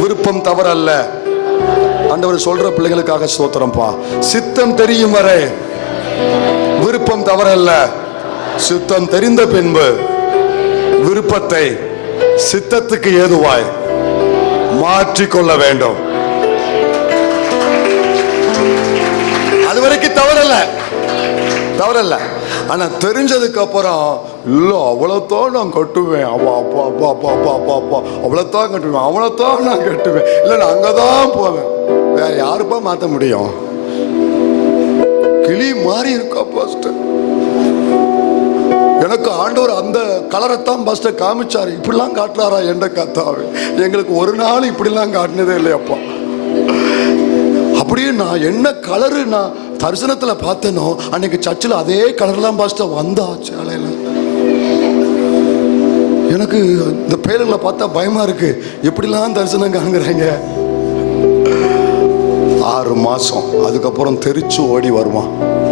விருப்பம் தவறல்ல. ஆண்டவர் சொல்ற பிள்ளைகளுக்காக ஸ்தோத்திரம்ப்பா. சித்தம் தெரியும் வரை விருப்பம் தவறல்ல. சித்தம் தெரிந்த பின்பு விருப்பத்தை சித்தத்துக்கு ஏதுவாய் மாற்றிக்கொள்ள வேண்டும். அது வரைக்கும் தவறல்ல, தவறல்ல. ஆனா தெரிஞ்சதுக்கு அப்புறம் இல்ல அவ்வளவுதான் நான் கட்டுவேன், அவ்வளவுதான் கட்டுவேன், அவ்வளவுதான் நான் கட்டுவேன், இல்ல நான் அங்கதான் போவேன். வேற யாருப்பா மாத்த முடியும்? கிளி மாறி இருக்கா பாஸ்டர். எனக்கு ஆண்டவர் அந்த கலரைத்தான் பாஸ்டர் காமிச்சாரு. இப்படிலாம் காட்டுறாரா என்ற கத்தாவே? எங்களுக்கு ஒரு நாள் இப்படிலாம் காட்டினதே இல்லையப்பா. அப்படியே நான் என்ன கலரு நான் தரிசனத்துல பார்த்தேனோ அன்னைக்கு சர்ச்சில் அதே கலர்லாம் பாஸ்டர் வந்தாச்சு. எனக்கு இந்த பேர்களை பார்த்தா பயமா இருக்கு. எப்படிலாம் தரிசனம் காண்கிறாங்க. 6 மாசம் அதுக்கப்புறம் தெரிச்சு ஓடி வருமா.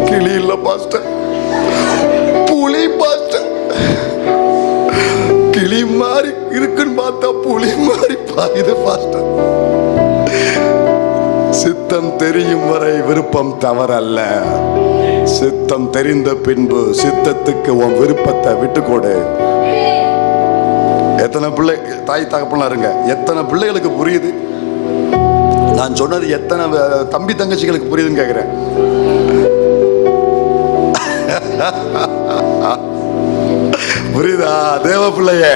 கிளி இல்ல பாஸ்டர், புலி பாஸ்டர். கிளி மாதிரி இருக்குன்னு பார்த்தா புலி மாதிரி பாயுது பாஸ்டர். சித்தம் தெரியும் வரை விருப்பம் தவறல்ல. சித்தம் தெரிந்த பின்பு சித்தத்துக்கு உன் விருப்பத்தை விட்டுக்கொடு. எத்தனை பிள்ளை தாய் தகப்பனா இருங்க, எத்தனை பிள்ளைகளுக்கு புரியுது நான் சொன்னது? எத்தனை தம்பி தங்கச்சிகளுக்கு புரியுதுன்னு கேக்குறேன். புரியுதா? தேவ பிள்ளையே,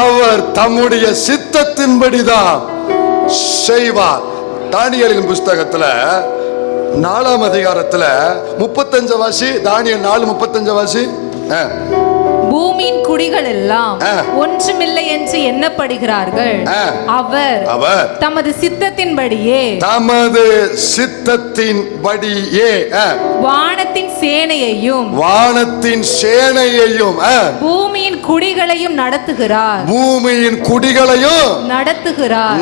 அவர் தம்முடைய சித்தத்தின்படிதான் செய்வார். தானியேலின் புஸ்தகத்துல 4ஆம் அதிகாரத்துல 35 வாசி. தானியேல் 4:35 வாசி. பூமியின் குடிகள் எல்லாம் ஒன்றுமில்லை என்று எண்ணப்படுகிறார்கள். அவர் தமது சித்தத்தின்படியே வானத்தின் சேனையையும் பூமியின் குடிகளையும் நடத்துகிறார்.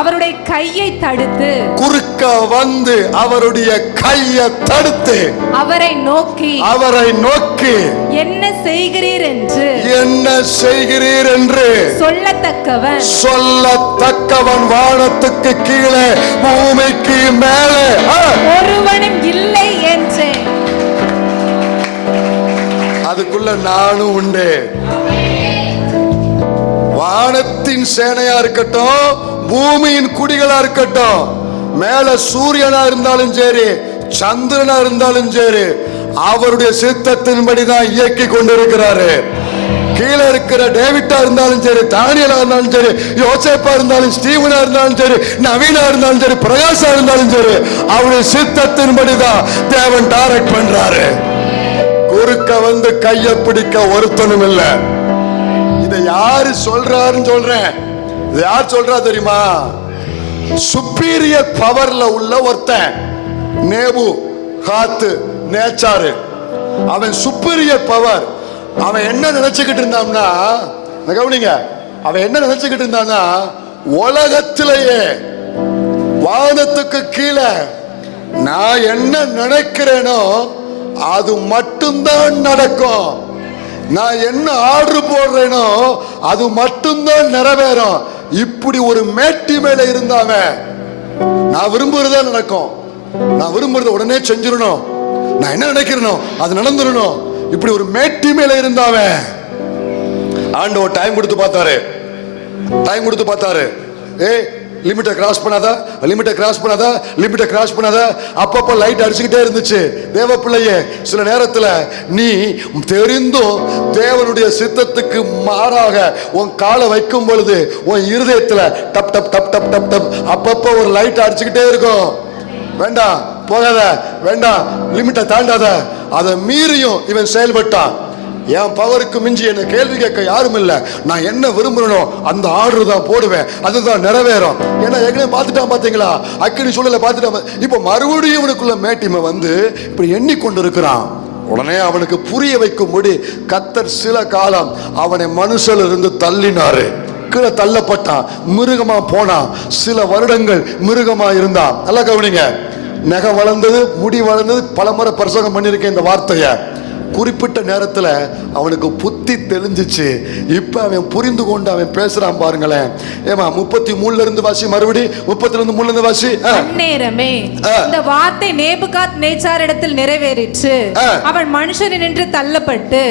அவருடைய கையை தடுத்து, குறுக்க வந்து அவருடைய கையை தடுத்து அவரை நோக்கி என்ன செய்கிறீர் என்று சொல்லத்தக்கவன் வானத்துக்கு கீழே பூமிக்கு மேலே ஒருவனும் இல்லை என்று. அதுக்குள்ள நானும் உண்டு. வானத்தின் சேனையா இருக்கட்டும், பூமியின் குடிகளா இருக்கட்டும், மேல சூரியனா இருந்தாலும் சரி, சந்திரனா இருந்தாலும் சரி, அவருடைய சித்தத்தின்படிதான் இயக்கி கொண்டிருக்கிறாரு. கீழே இருக்கிற டேவிட்டா இருந்தாலும் சரி, தானியலா இருந்தாலும் சரி, யோசேப்பா இருந்தாலும், ஸ்டீவனா இருந்தாலும் சரி, நவீனா இருந்தாலும் சரி, பிரகாஷா இருந்தாலும் சரி, அவருடைய சித்தத்தின்படிதான் தேவன் டைரக்ட் பண்றாரு. குறுக்க வந்து கைய பிடிக்க ஒருத்தனும் இல்ல. இதை யாரு சொல்றாருன்னு சொல்றேன். இதை யார் சொல்றா தெரியுமா? சுப்பீரியர் பவர்ல உள்ள ஒருத்தன், நேபு காத்து நேச்சாரு. அவன் சுப்பீரியர் பவர். அவன் என்ன நினைச்சுக்கிட்டு இருந்தான்னா, கவனிங்க, அவன் என்ன நினைச்சுக்கிட்டு இருந்தான்னா, உலகத்திலேயே வானத்துக்கு கீழே நான் என்ன நினைக்கிறேனோ அது மட்டும்தான் நடக்கும். நான் என்ன ஆர்டர் போடுறேனோ அது மட்டும்தான் நிறைவேறும். இப்படி ஒரு மேட்டி மேல இருந்தாம நான் விரும்புறதா நடக்கும், நான் விரும்புறத உடனே செஞ்சிடணும், நான் என்ன நினைக்கிறேனோ அது நடந்துடணும். இப்படி ஒரு மேட்டி மேல இருந்தாவ ஆண்டவர் டைம் கொடுத்து பார்த்தாரு. லிமிட்டை கிராஸ் பண்ணாத. அப்பப்போ லைட் அடிச்சுக்கிட்டே இருந்துச்சு. தேவ பிள்ளையே, சில நேரத்துல நீ தெரிந்தும் தேவனுடைய சித்தத்துக்கு மாறாக உன் காலை வைக்கும் பொழுது உன் இருதயத்துல டப் டப் டப் டப் டப் டப் அப்பப்போ ஒரு லைட் அடிச்சுக்கிட்டே இருக்கும். வேண்டாம், போகாத, வேண்டாம், லிமிட்டை தாண்டாத. அதை மீறியும் இவன் செயல்பட்டான். என் பவருக்கு மிஞ்சி என்ன கேள்வி கேட்க யாரும் இல்லை. நான் என்ன விரும்புறனோ அந்த ஆர்டர் தான் போடுவேன், அதுதான் நிறைவேறும். ஏன்னா ஏற்கனவே பார்த்துட்டான், பார்த்தீங்களா, அக்கினி சூழலை பார்த்துட்டான். இப்போ மறுபடியும் இவனுக்குள்ள மேட்டிமை வந்து இப்படி எண்ணிக்கொண்டிருக்கிறான். உடனே அவனுக்கு புரிய வைக்கும்படி கர்த்தர் சில காலம் அவனை மனுஷில இருந்து தள்ளினாரு. கீழே தள்ளப்பட்டான், மிருகமா போனான். சில வருடங்கள் மிருகமா இருந்தான். நல்லா கவனிங்க, நகை வளர்ந்தது, முடி வளர்ந்தது. பல முறை பிரசங்கம் பண்ணியிருக்கேன் இந்த வார்த்தைய. குறிப்பிட்ட நேரத்துல அவனுக்கு புத்தி தெளிஞ்சிச்சு. இப்ப அவன் புரிந்து கொண்டு அவன் பேசுறான் பாருங்களேன். ஏமா 33 இருந்து வாசி, மறுபடி 33 இருந்து வாசி. அந்நேரமே இந்த வார்த்தை நேபுகாத் நேச்சாரிடத்தில் நிறைவேறிற்று. அவன் மனுஷனின்று தள்ளப்பட்டு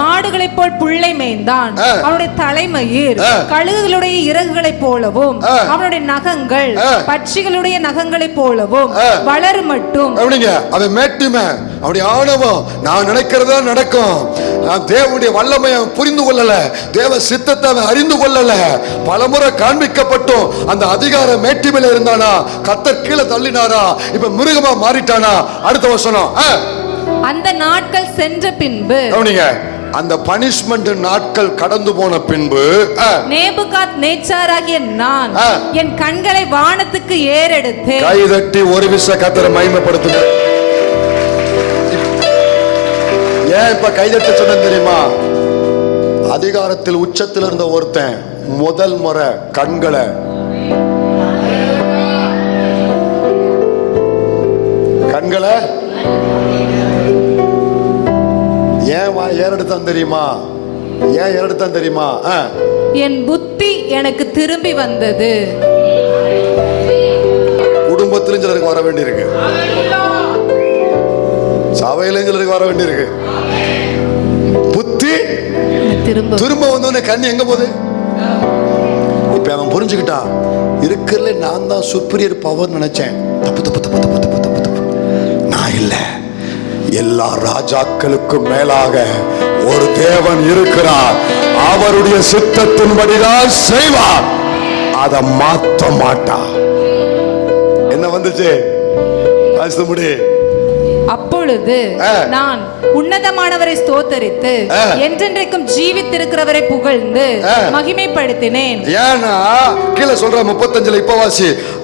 மாடுகளைப் போல் புல்லை மேய்ந்தான். அவனுடைய தலைமயிர் கழுகுகளுடைய இறகுகளைப் போலவும் அவனுடைய நகங்கள் பட்சிகளுடைய நகங்களைப் போலவும் வளரும் மட்டும். அவன் மேட்டிமை, அவனுடைய ஆணவம், நான் நினைக்கிறதா நடக்கும். தேவனுடைய வல்லமையை புரிந்து கொள்ளல, தேவ சித்தத்தை அவன் அறிந்து கொள்ளல. பலமுறை காண்பிக்கப்பட்டும் அந்த அதிகார மேட்டிமையில இருந்தானா, கர்த்தர் கீழே தள்ளினாரா, இப்ப மிருகமா மாறிட்டானா. அடுத்த வசனம், அந்த நாட்கள் சென்ற பின்பு, அந்த பனிஷ்மெண்ட் நாட்கள் கடந்து போன பின்பு, நேபுகாத் நேச்சாராகிய நான் என் கண்களை வானத்துக்கு ஏறெடுத்து, கைதட்டி ஒரு விச கர்த்தரை மகிமைப்படுத்துங்க. ஏன் இப்ப கைதட்ட சொன்ன தெரியுமா? அதிகாரத்தில் உச்சத்தில் இருந்த ஒருத்தன் முதல் முறை கண்களை ஏன் ஏறெடுத்தான் தெரியுமா? ஏன் ஏறெடுத்தான் தெரியுமா? என் புத்தி எனக்கு திரும்பி வந்தது. குடும்பத்திலும் சிலருக்கு வர வேண்டியிருக்கு, சபையிலும் சிலருக்கு வர வேண்டியிருக்கு. புத்தி திரும்ப வந்தோடனே கண் எங்க போகுது? இப்ப அவன் புரிஞ்சுக்கிட்டான், இருக்கிறதுல நான் தான் சுப்பீரியர் பவர் நினைச்சேன். தப்பு தப்பு தப்பு தப்பு தப்பு தப்பு தப்பு. நான் இல்ல, எல்லா ராஜாக்களுக்கும் மேலாக ஒரு தேவன் இருக்கிறார். அவருடைய சித்தத்தின்படிதான் செய்வார், அதை மாற்ற மாட்டார். என்ன வந்துச்சு? முடி. அப்பொழுது நான் உன்னதமானவரை ஸ்தோத்தரித்து என்றென்றைக்கும் ஜீவித்திருக்கிறவரை புகழ்ந்து மகிமைப்படுத்தினேன். ஏன்னா கீழே சொல்ற 35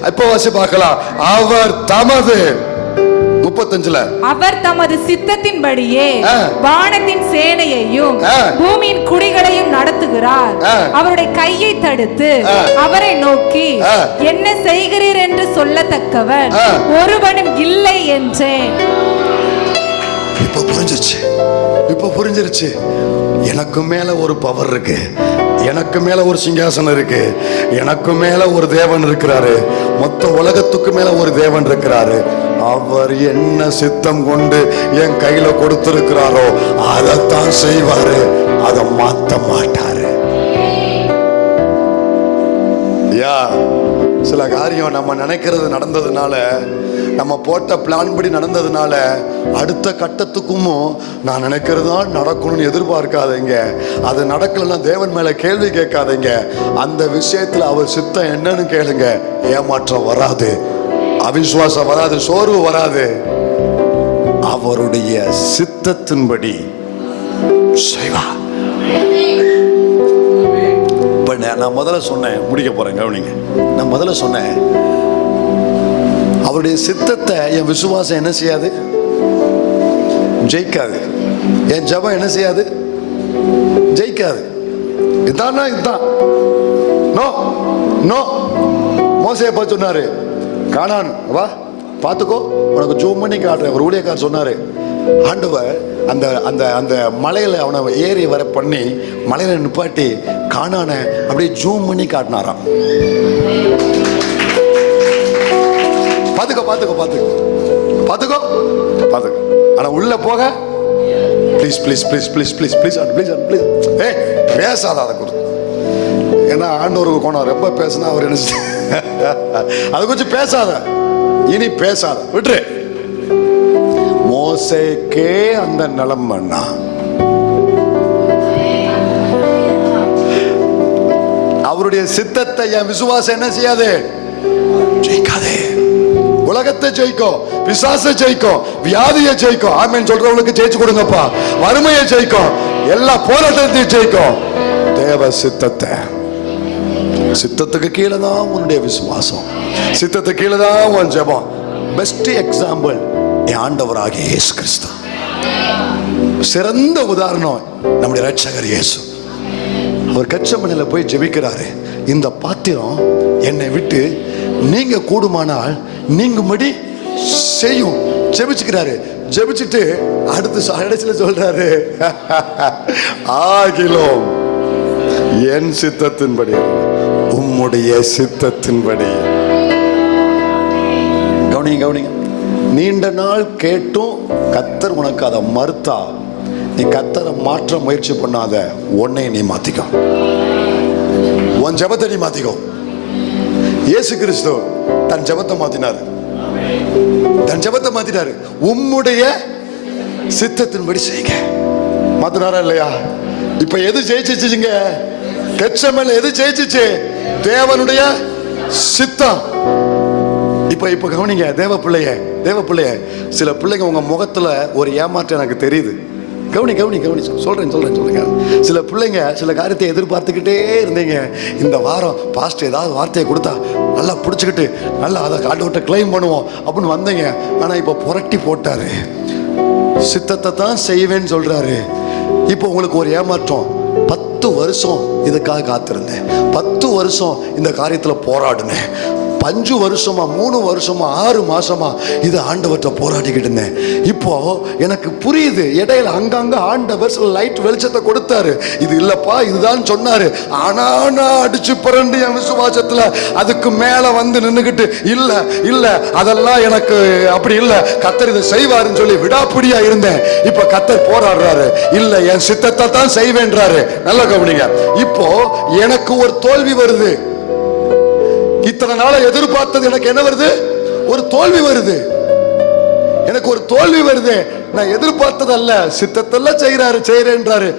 இப்பவாசி பார்க்கலாம். அவர் தமது 35 அவர் தமது சித்தத்தின்படியே வானத்தின் சேனையையும் பூமியின் குடிகளையும் நடத்துகிறார். அவருடைய கையை தடுத்து அவரை நோக்கி என்ன செய்கிறீர் என்று சொல்லத்தக்கவன் ஒருவனும் இல்லை என்றேன். இப்ப புரிஞ்சிருச்சு. எனக்கு மேல ஒரு பவர் இருக்கு, எனக்கு மேல ஒரு சிங்காசனம் இருக்கு, எனக்கு மேல ஒரு தேவன் இருக்கிறாரு, மொத்த உலகத்துக்கு மேல ஒரு தேவன் இருக்கிறாரு. அவர் என்ன சித்தம் கொண்டு என் கையில கொடுத்திருக்கிறாரோ அதைத்தான் செய்வாரு, அதை மாத்த மாட்டாரு. சில காரியம் நம்ம நினைக்கிறது நடந்ததுனால, நம்ம போட்ட பிளான் படி நடந்ததுனால, அடுத்த கட்டத்துக்கும் நான் நினைக்கிறதா நடக்கணும்னு எதிர்பார்க்காதீங்க. அது நடக்கலன்னா தேவன் மேல கேள்வி கேட்காதீங்க. அந்த விஷயத்துல அவர் சித்தம் என்னன்னு கேளுங்க. ஏமாற்றம் வராது, அவிசுவாசம் வராது, சோர்வு வராது. அவருடைய சித்தத்தின்படி செய்வார். நான் முதல்ல சொன்னேன், முடிக்க போறேன் கவனிங்க. நான் முதல்ல சொன்னேன், அவருடைய சித்தத்தை என் விசுவாசம் என்ன செய்யாது? ஜெயிக்காது. என் ஜெபம் என்ன செய்யாது? ஜெயிக்காது. இதானா இதுதான். No no. மோசேயை பார்த்து சொன்னாரு, கானான் வா பார்த்துக்கோ, உனக்கு ஜூம் பண்ணி காட்டுறேன். ஒரு ஊழியக்காரர் சொன்னாரு, ஆண்டவர் அந்த அந்த அந்த மலையில அவனை ஏறி வர பண்ணி மலையில நிப்பாட்டி கானான அப்படியே ஜூம் பண்ணி காட்டினாராம். பாத்துக்கோ பாத்துக்கோ பாத்துக்கோ பாத்துக்கோ பாத்துக்கோ. ஆனா உள்ள போக please please please please please please please please ஏ பேசாத. அதை கொடுத்து ஏன்னா ஆண்டவருக்கு கோணம் ரொம்ப பேசினா அவர் என்ன அது கொஞ்சம் பேசாத, இனி பேசாத, விட்டுரு. மோசேக்கே அந்த நிலைமைன்னா அவருடைய சித்தத்தை என் விசுவாசம் என்ன செய்யாது? ஜெயிக்காதே. உலகத்தை ஜெயிக்கும், பிசாசை ஜெயிக்கும், வியாதியை ஜெயிக்கும். ஆமென் சொல்றவங்களுக்கு ஜெயிச்சு கொடுங்கப்பா. வறுமையை ஜெயிக்கும், எல்லா போராட்டத்தையும் ஜெயிக்கும். தேவ சித்தத்தை, சித்தத்துக்கு கீழே தான் உன்னுடைய விசுவாசம், சித்தத்துக்கு கீழே தான் உன் ஜெபம். பெஸ்ட் எக்ஸாம்பிள் என் ஆண்டவராகிய இயேசு கிறிஸ்து. சிறந்த உதாரணம் நம்முடைய இரட்சகர் இயேசு. அவர் கச்சமணில போய் ஜெபிக்கிறாரு, இந்த பாத்திரம் என்னை விட்டு நீங்க கூடுமானால் நீங்கும்படி செய்யும். ஜெபிச்சுக்கிறாரு. ஜெபிச்சுட்டு அடுத்து கடைசியில சொல்றாரு, ஆகிலும் என் சித்தத்தின்படி உம்முடைய சித்தத்தின்படி. கவனிங்க கவனிங்க, நீண்ட நாள் கேட்டும் கர்த்தர் உனக்கு அதை மறுத்தா, நீ கர்த்தரை மாற்ற முயற்சி பண்ணாத, உன்னை நீ மாத்திக்கோ, உன் ஜெபத்தை நீ மாத்திக்கோ. இயேசு கிறிஸ்து தன் ஜெபத்தை மாத்தினாரு, தன் ஜெபத்தை மாத்தினாரு. உம்முடைய சித்தத்தின்படி செய்யுங்க. மாத்தினாரா இல்லையா? இப்ப எது ஜெயிச்சிச்சுங்க? கெத்செமனே எது ஜெயிச்சிச்சு? தேவனுடைய சித்தம். இப்ப கவனிங்க, தேவ பிள்ளைய சில பிள்ளைங்க உங்க முகத்துல ஒரு ஏமாற்றம் எனக்கு தெரியுது. கவனி சொல்லுங்க. சில பிள்ளைங்க சில காரியத்தை எதிர்பார்த்துக்கிட்டே இருந்தீங்க. இந்த வாரம் பாஸ்டர் ஏதாவது வார்த்தையை கொடுத்தா நல்லா பிடிச்சிக்கிட்டு நல்லா அதை ஆண்டவர்கிட்ட கிளைம் பண்ணுவோம் அப்படின்னு வந்தீங்க. ஆனா இப்ப புரட்டி போட்டாரு, சித்தத்தை தான் செய்வேன்னு சொல்றாரு. இப்போ உங்களுக்கு ஒரு ஏமாற்றம். 10 வருஷம் இதுக்காக காத்திருந்தேன், 10 வருஷம் இந்த காரியத்துல போராடினேன், 5 வருஷமா 3 வருஷமா 6 மாசமா இது ஆண்டவர்கிட்ட போராடிக்கிட்டு இருந்தேன். இப்போ எனக்கு புரியுது, இடையில அங்கங்க ஆண்டவர் சில லைட் வெளிச்சத்தை கொடுத்தாரு. இது இல்லப்பா இதுதான் சொன்னாரு. ஆனா நான் அடிச்சு புரண்டு என் விசுவாசத்துல அதுக்கு மேல வந்து நின்னுகிட்டு இல்ல அதெல்லாம் எனக்கு அப்படி இல்ல, கர்த்தர் இதை செய்வாருன்னு சொல்லி விடாப்பிடியா இருந்தேன். இப்ப கர்த்தர் போராடுறாரு, இல்ல என் சித்தத்தை தான் செய்வேன்றாரு. நல்லா கவனிங்க. இப்போ எனக்கு ஒரு தோல்வி வருது. இத்தனை நாளை எதிர்பார்த்தது எனக்கு என்ன வருது? ஒரு தோல்வி வருது. எனக்கு ஒரு தோல்வி வருது. நான் எதிர்பார்த்தது அல்ல, சித்தத்தெல்லாம் செய்யறேன்றாரு.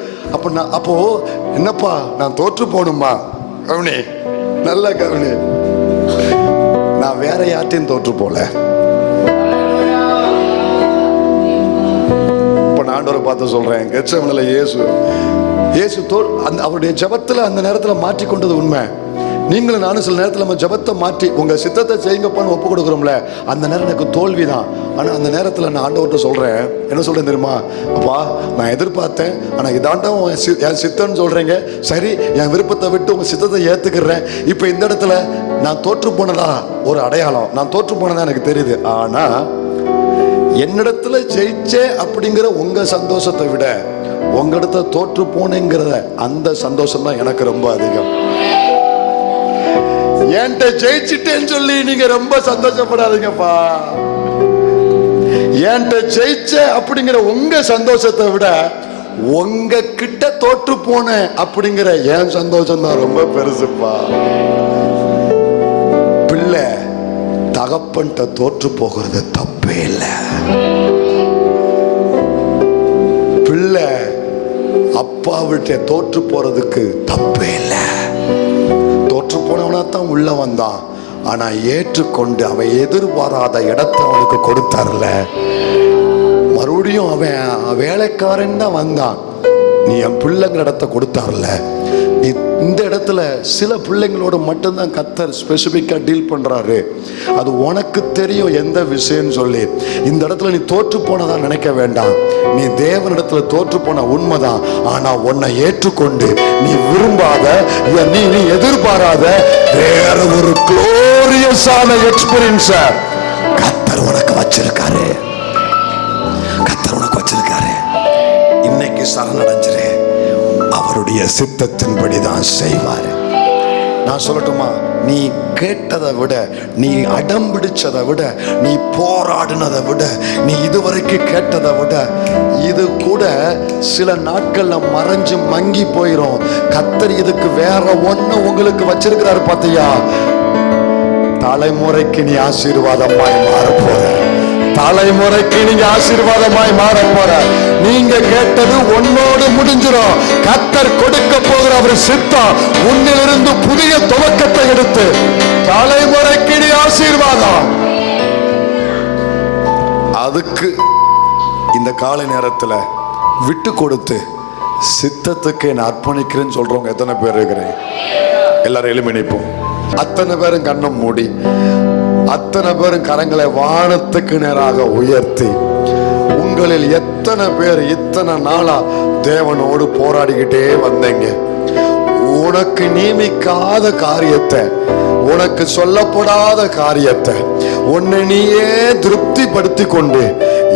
அப்போ என்னப்பா நான் தோற்று போகணுமா? கவனி, நல்ல கவனி. நான் வேற யார்ட்டையும் தோற்று போல. இப்ப நான் ஆண்டவரை பார்த்து சொல்றேன், கெத்செமனேல இயேசு அவருடைய ஜெபத்துல அந்த நேரத்துல மாற்றிக்கொண்டது உண்மை. நீங்களும் நானும் சில நேரத்தில் நம்ம ஜெபத்தை மாற்றி உங்க சித்தத்தை செய்யுங்கப்பான்னு ஒப்பு கொடுக்குறோம்ல, அந்த நேரம் எனக்கு தோல்விதான். ஆனா அந்த நேரத்தில் நான் ஆண்டவர்கிட்ட சொல்றேன், என்ன சொல்றேன் தெரியுமா? அப்பா நான் எதிர்பார்த்தேன், ஆனா இதாண்டம் என் சித்தம்னு சொல்றீங்க, சரி என் விருப்பத்தை விட்டு உங்க சித்தத்தை ஏத்துக்கிறேன். இப்ப இந்த இடத்துல நான் தோற்று போனதா ஒரு அடையாளம், நான் தோற்று போனதா எனக்கு தெரியுது. ஆனா என்னிடத்துல ஜெயிச்சே அப்படிங்கிற உங்க சந்தோஷத்தை விட உங்க இடத்துல தோற்று போனேங்கிறத அந்த சந்தோஷம் தான் எனக்கு ரொம்ப அதிகம். என்கிட்ட ஜெயிச்சிட்டேன்னு சொல்லி நீங்க ரொம்ப சந்தோஷப்படாதீங்கப்பா. என்கிட்ட ஜெயிச்ச அப்படிங்கிற உங்க சந்தோஷத்தை விட உங்க கிட்ட தோற்று போன அப்படிங்கிற என் சந்தோஷம் தான் ரொம்ப பெருசுப்பா. பிள்ளை தகப்பன்ட்ட தோற்று போகிறது தப்பே இல்லை. பிள்ளை அப்பா விட்ட தோற்று போறதுக்கு தப்பே இல்லை. தோற்று போனவனா தான் உள்ள வந்தான், ஆனா ஏற்றுக்கொண்டு அவன் எதிர்பாராத இடத்தை அவனுக்கு கொடுத்தார்ல. மறுபடியும் அவன் வேலைக்காரன் தான் வந்தான், நீ என் பிள்ளைங்கிற இடத்தை கொடுத்தார்ல. நீ இந்த இடத்துல சில பிள்ளைங்களோட மட்டும்தான் கர்த்தர் ஸ்பெசிபிக்கா டீல் பண்றாரு. அது உனக்கு தெரியும் எந்த விஷயம் சொல்லி. இந்த இடத்துல நீ தோற்று போனதா நினைக்க வேண்டாம். நீ தேவனிடத்துல தோற்று போன உண்மைதான். ஆனா உன்னை ஏற்றுக்கொண்டு நீ விரும்பாத, நீ எதிர்பாராத வேற ஒரு குளோரியஸான எக்ஸ்பீரியன்ஸ கர்த்தர் உனக்கு வச்சிருக்காரு. கர்த்தர் உனக்கு வச்சிருக்காரு. இன்னைக்கு சரணடைஞ்சிரு, அவருடைய சித்தத்தின்படி தான் செய்வாரு. நான் சொல்லட்டுமா, நீ கேட்டதை விட, நீ அடம் பிடிச்சதை விட, நீ போராடினதை விட, நீ இதுவரைக்கும் கேட்டதை விட இது கூட சில நாட்கள்ல மறைஞ்சு மங்கி போயிரும். கர்த்தர் இதுக்கு வேற ஒண்ணு உங்களுக்கு வச்சிருக்கிறாரு. பாத்தியா, தலைமுறைக்கு நீ ஆசீர்வாதமாய் மாறப்போற. தலைமுறைக்கு நீங்க ஆசீர்வாதமாய் மாற போற. நீங்க கேட்டது உன்னோடு முடிஞ்சிடும். கர்த்தர் கொடுக்க போகிற அவர் சித்தம் உன்னிலிருந்து புதிய துவக்கத்தை எடுத்து தலைமுறைக்கு நீ ஆசீர்வாதம். அதுக்கு இந்த காலை நேரத்துல விட்டு கொடுத்து சித்தத்துக்கு நான் அர்ப்பணிக்கிறேன்னு சொல்றவங்க எத்தனை பேர் இருக்கிறேன்? எல்லாரும் எளிமைப்போம். அத்தனை பேரும் கண்ணம் மூடி, அத்தனை பேரும் கரங்களை வானத்துக்கு நேராக உயர்த்தி, உங்களில் எத்தனை பேர் இத்தனை நாளா தேவனோடு போராடிக்கிட்டே வந்தீங்க? உனக்கு நியமிக்காத காரியத்தை, உனக்கு சொல்லப்படாத காரியத்தை உன்னை நீயே திருப்திப்படுத்தி கொண்டு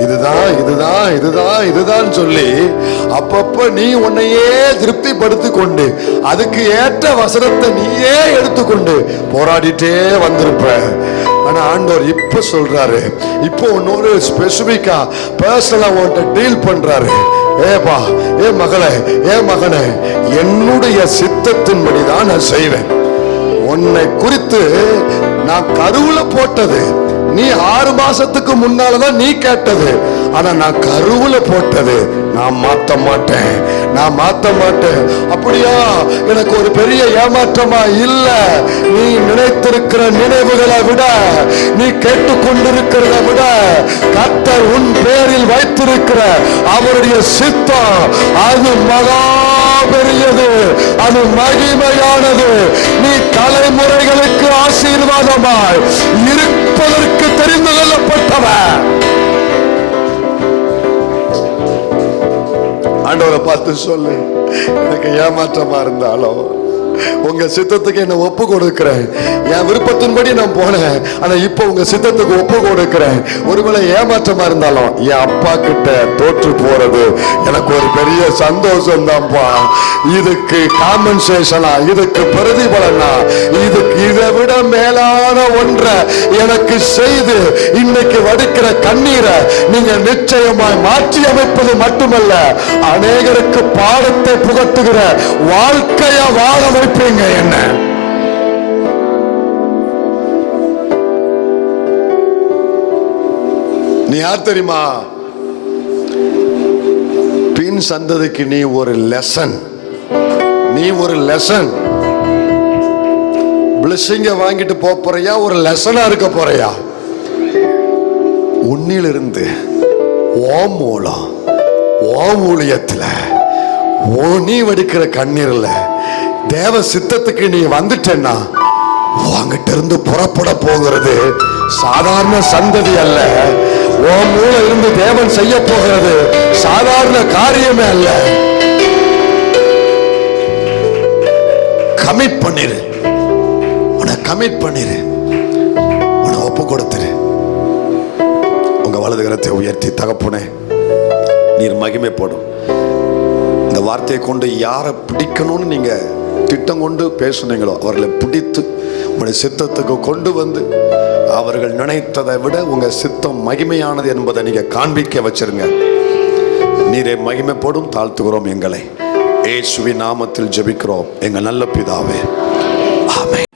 இதுதான் இதுதான் இதுதான் இதுதான் சொல்லி அப்பப்ப நீ உன்னையே திருப்திப்படுத்தி கொண்டு அதுக்கு ஏற்ற வசனத்தை நீயே எடுத்துக்கொண்டு போராடிட்டே வந்திருப்ப. ஆனா ஆண்டவர் இப்ப சொல்றாரு, இப்போ இன்னொரு ஸ்பெசிபிக்கா பர்சனலா உன்கிட்ட டீல் பண்றாரு. ஏப்பா, ஏ மகளே, ஏ மகனே, என்னுடைய சித்தத்தின்படிதான் நான் செய்வேன். உன்னை குறித்து நான் கருவுல போட்டது நீ 6 மாசத்துக்கு முன்னாலதான் நீ கேட்டது. ஆனா நான் கருவுல போட்டது நான் மாத்த மாட்டேன், நான் மாத்த மாட்டேன். அப்படியா? எனக்கு ஒரு பெரிய ஏமாற்றமா? இல்ல. நீ நினைத்திருக்கிற நினைவுகளை விட, நீ கேட்டுக்கொண்டிருக்கிறத விட கர்த்தர் உன் பேரில் வைத்திருக்கிற அவருடைய சித்தம் அது மகா பெரியது, அது மகிமையானது. நீ தலைமுறைகளுக்கு ஆசீர்வாதமாய் இருப்பதற்கு தெரிந்து கொள்ளப்பட்டவன். ஆண்டவரை பார்த்து சொல்லு, எனக்கு ஏமாற்றமா இருந்தாலும் உங்க சித்தத்துக்கு என்ன ஒப்பு கொடுக்கிறேன். என் விருப்பத்தின்படி நான் போனேன், ஆனா இப்ப உங்க சித்தத்துக்கு ஒப்பு கொடுக்கிறேன். ஒருவேளை ஏமாற்றமா இருந்தாலும் என் அப்பா கிட்ட தோற்று போறது எனக்கு ஒரு பெரிய சந்தோஷம் தான்ப்பா. இதுக்கு காம்பன்சேஷனா, இதுக்கு பிரதிபலனா, இதுக்கு இதை விட மேலான ஒன்றை எனக்கு செய்து இன்னைக்கு வடிக்கிற கண்ணீரை நீங்க நிச்சயமாய் மாற்றி அமைப்பது மட்டுமல்ல, அநேகருக்கு பாடத்தை புகட்டுகிற வாழ்க்கைய வாழ வைப்பீங்க. என்ன நீ யார் தெரியுமா? பின் சந்ததிக்கு நீ ஒரு லெசன், நீ ஒரு லெசன். பிளஸிங்க வாங்கிட்டு போறியா, ஒரு லெசனா இருக்க போறியா? உன்னிலிருந்து ஓம் மூலம், ஓம் ஊழியத்துல நீ வடிக்கிற கண்ணீர்ல தேவ சித்தத்துக்கு நீ வந்துட்டேன்னா உன்கிட்ட இருந்து புறப்பட போகிறது சாதாரண சந்ததி அல்ல. உன் மூல இருந்து தேவன் செய்ய போகிறது சாதாரண காரியமே அல்ல. கமிட் பண்ணிரு, உன்னை கமிட் பண்ணிரு, உன்னை ஒப்பு கொடுத்துரு. உங்க வலது கரத்தை உயர்த்தி, தகப்பனே நீர் மகிமை போடும். இந்த வார்த்தையை கொண்டு யாரை பிடிக்கணும்னு நீங்க திட்டம் கொண்டு பேசுனீங்களோ அவர்களை பிடித்து உங்களுடைய சித்தத்துக்கு கொண்டு வந்து அவர்கள் நினைத்ததை விட உங்க சித்தம் மகிமையானது என்பதை நீங்க காண்பிக்க வச்சிருங்க. நீரே மகிமைப்படும். தாழ்த்துகிறோம் எங்களை. இயேசுவின் நாமத்தில் ஜெபிக்கிறோம் எங்கள் நல்ல பிதாவே, ஆமென்.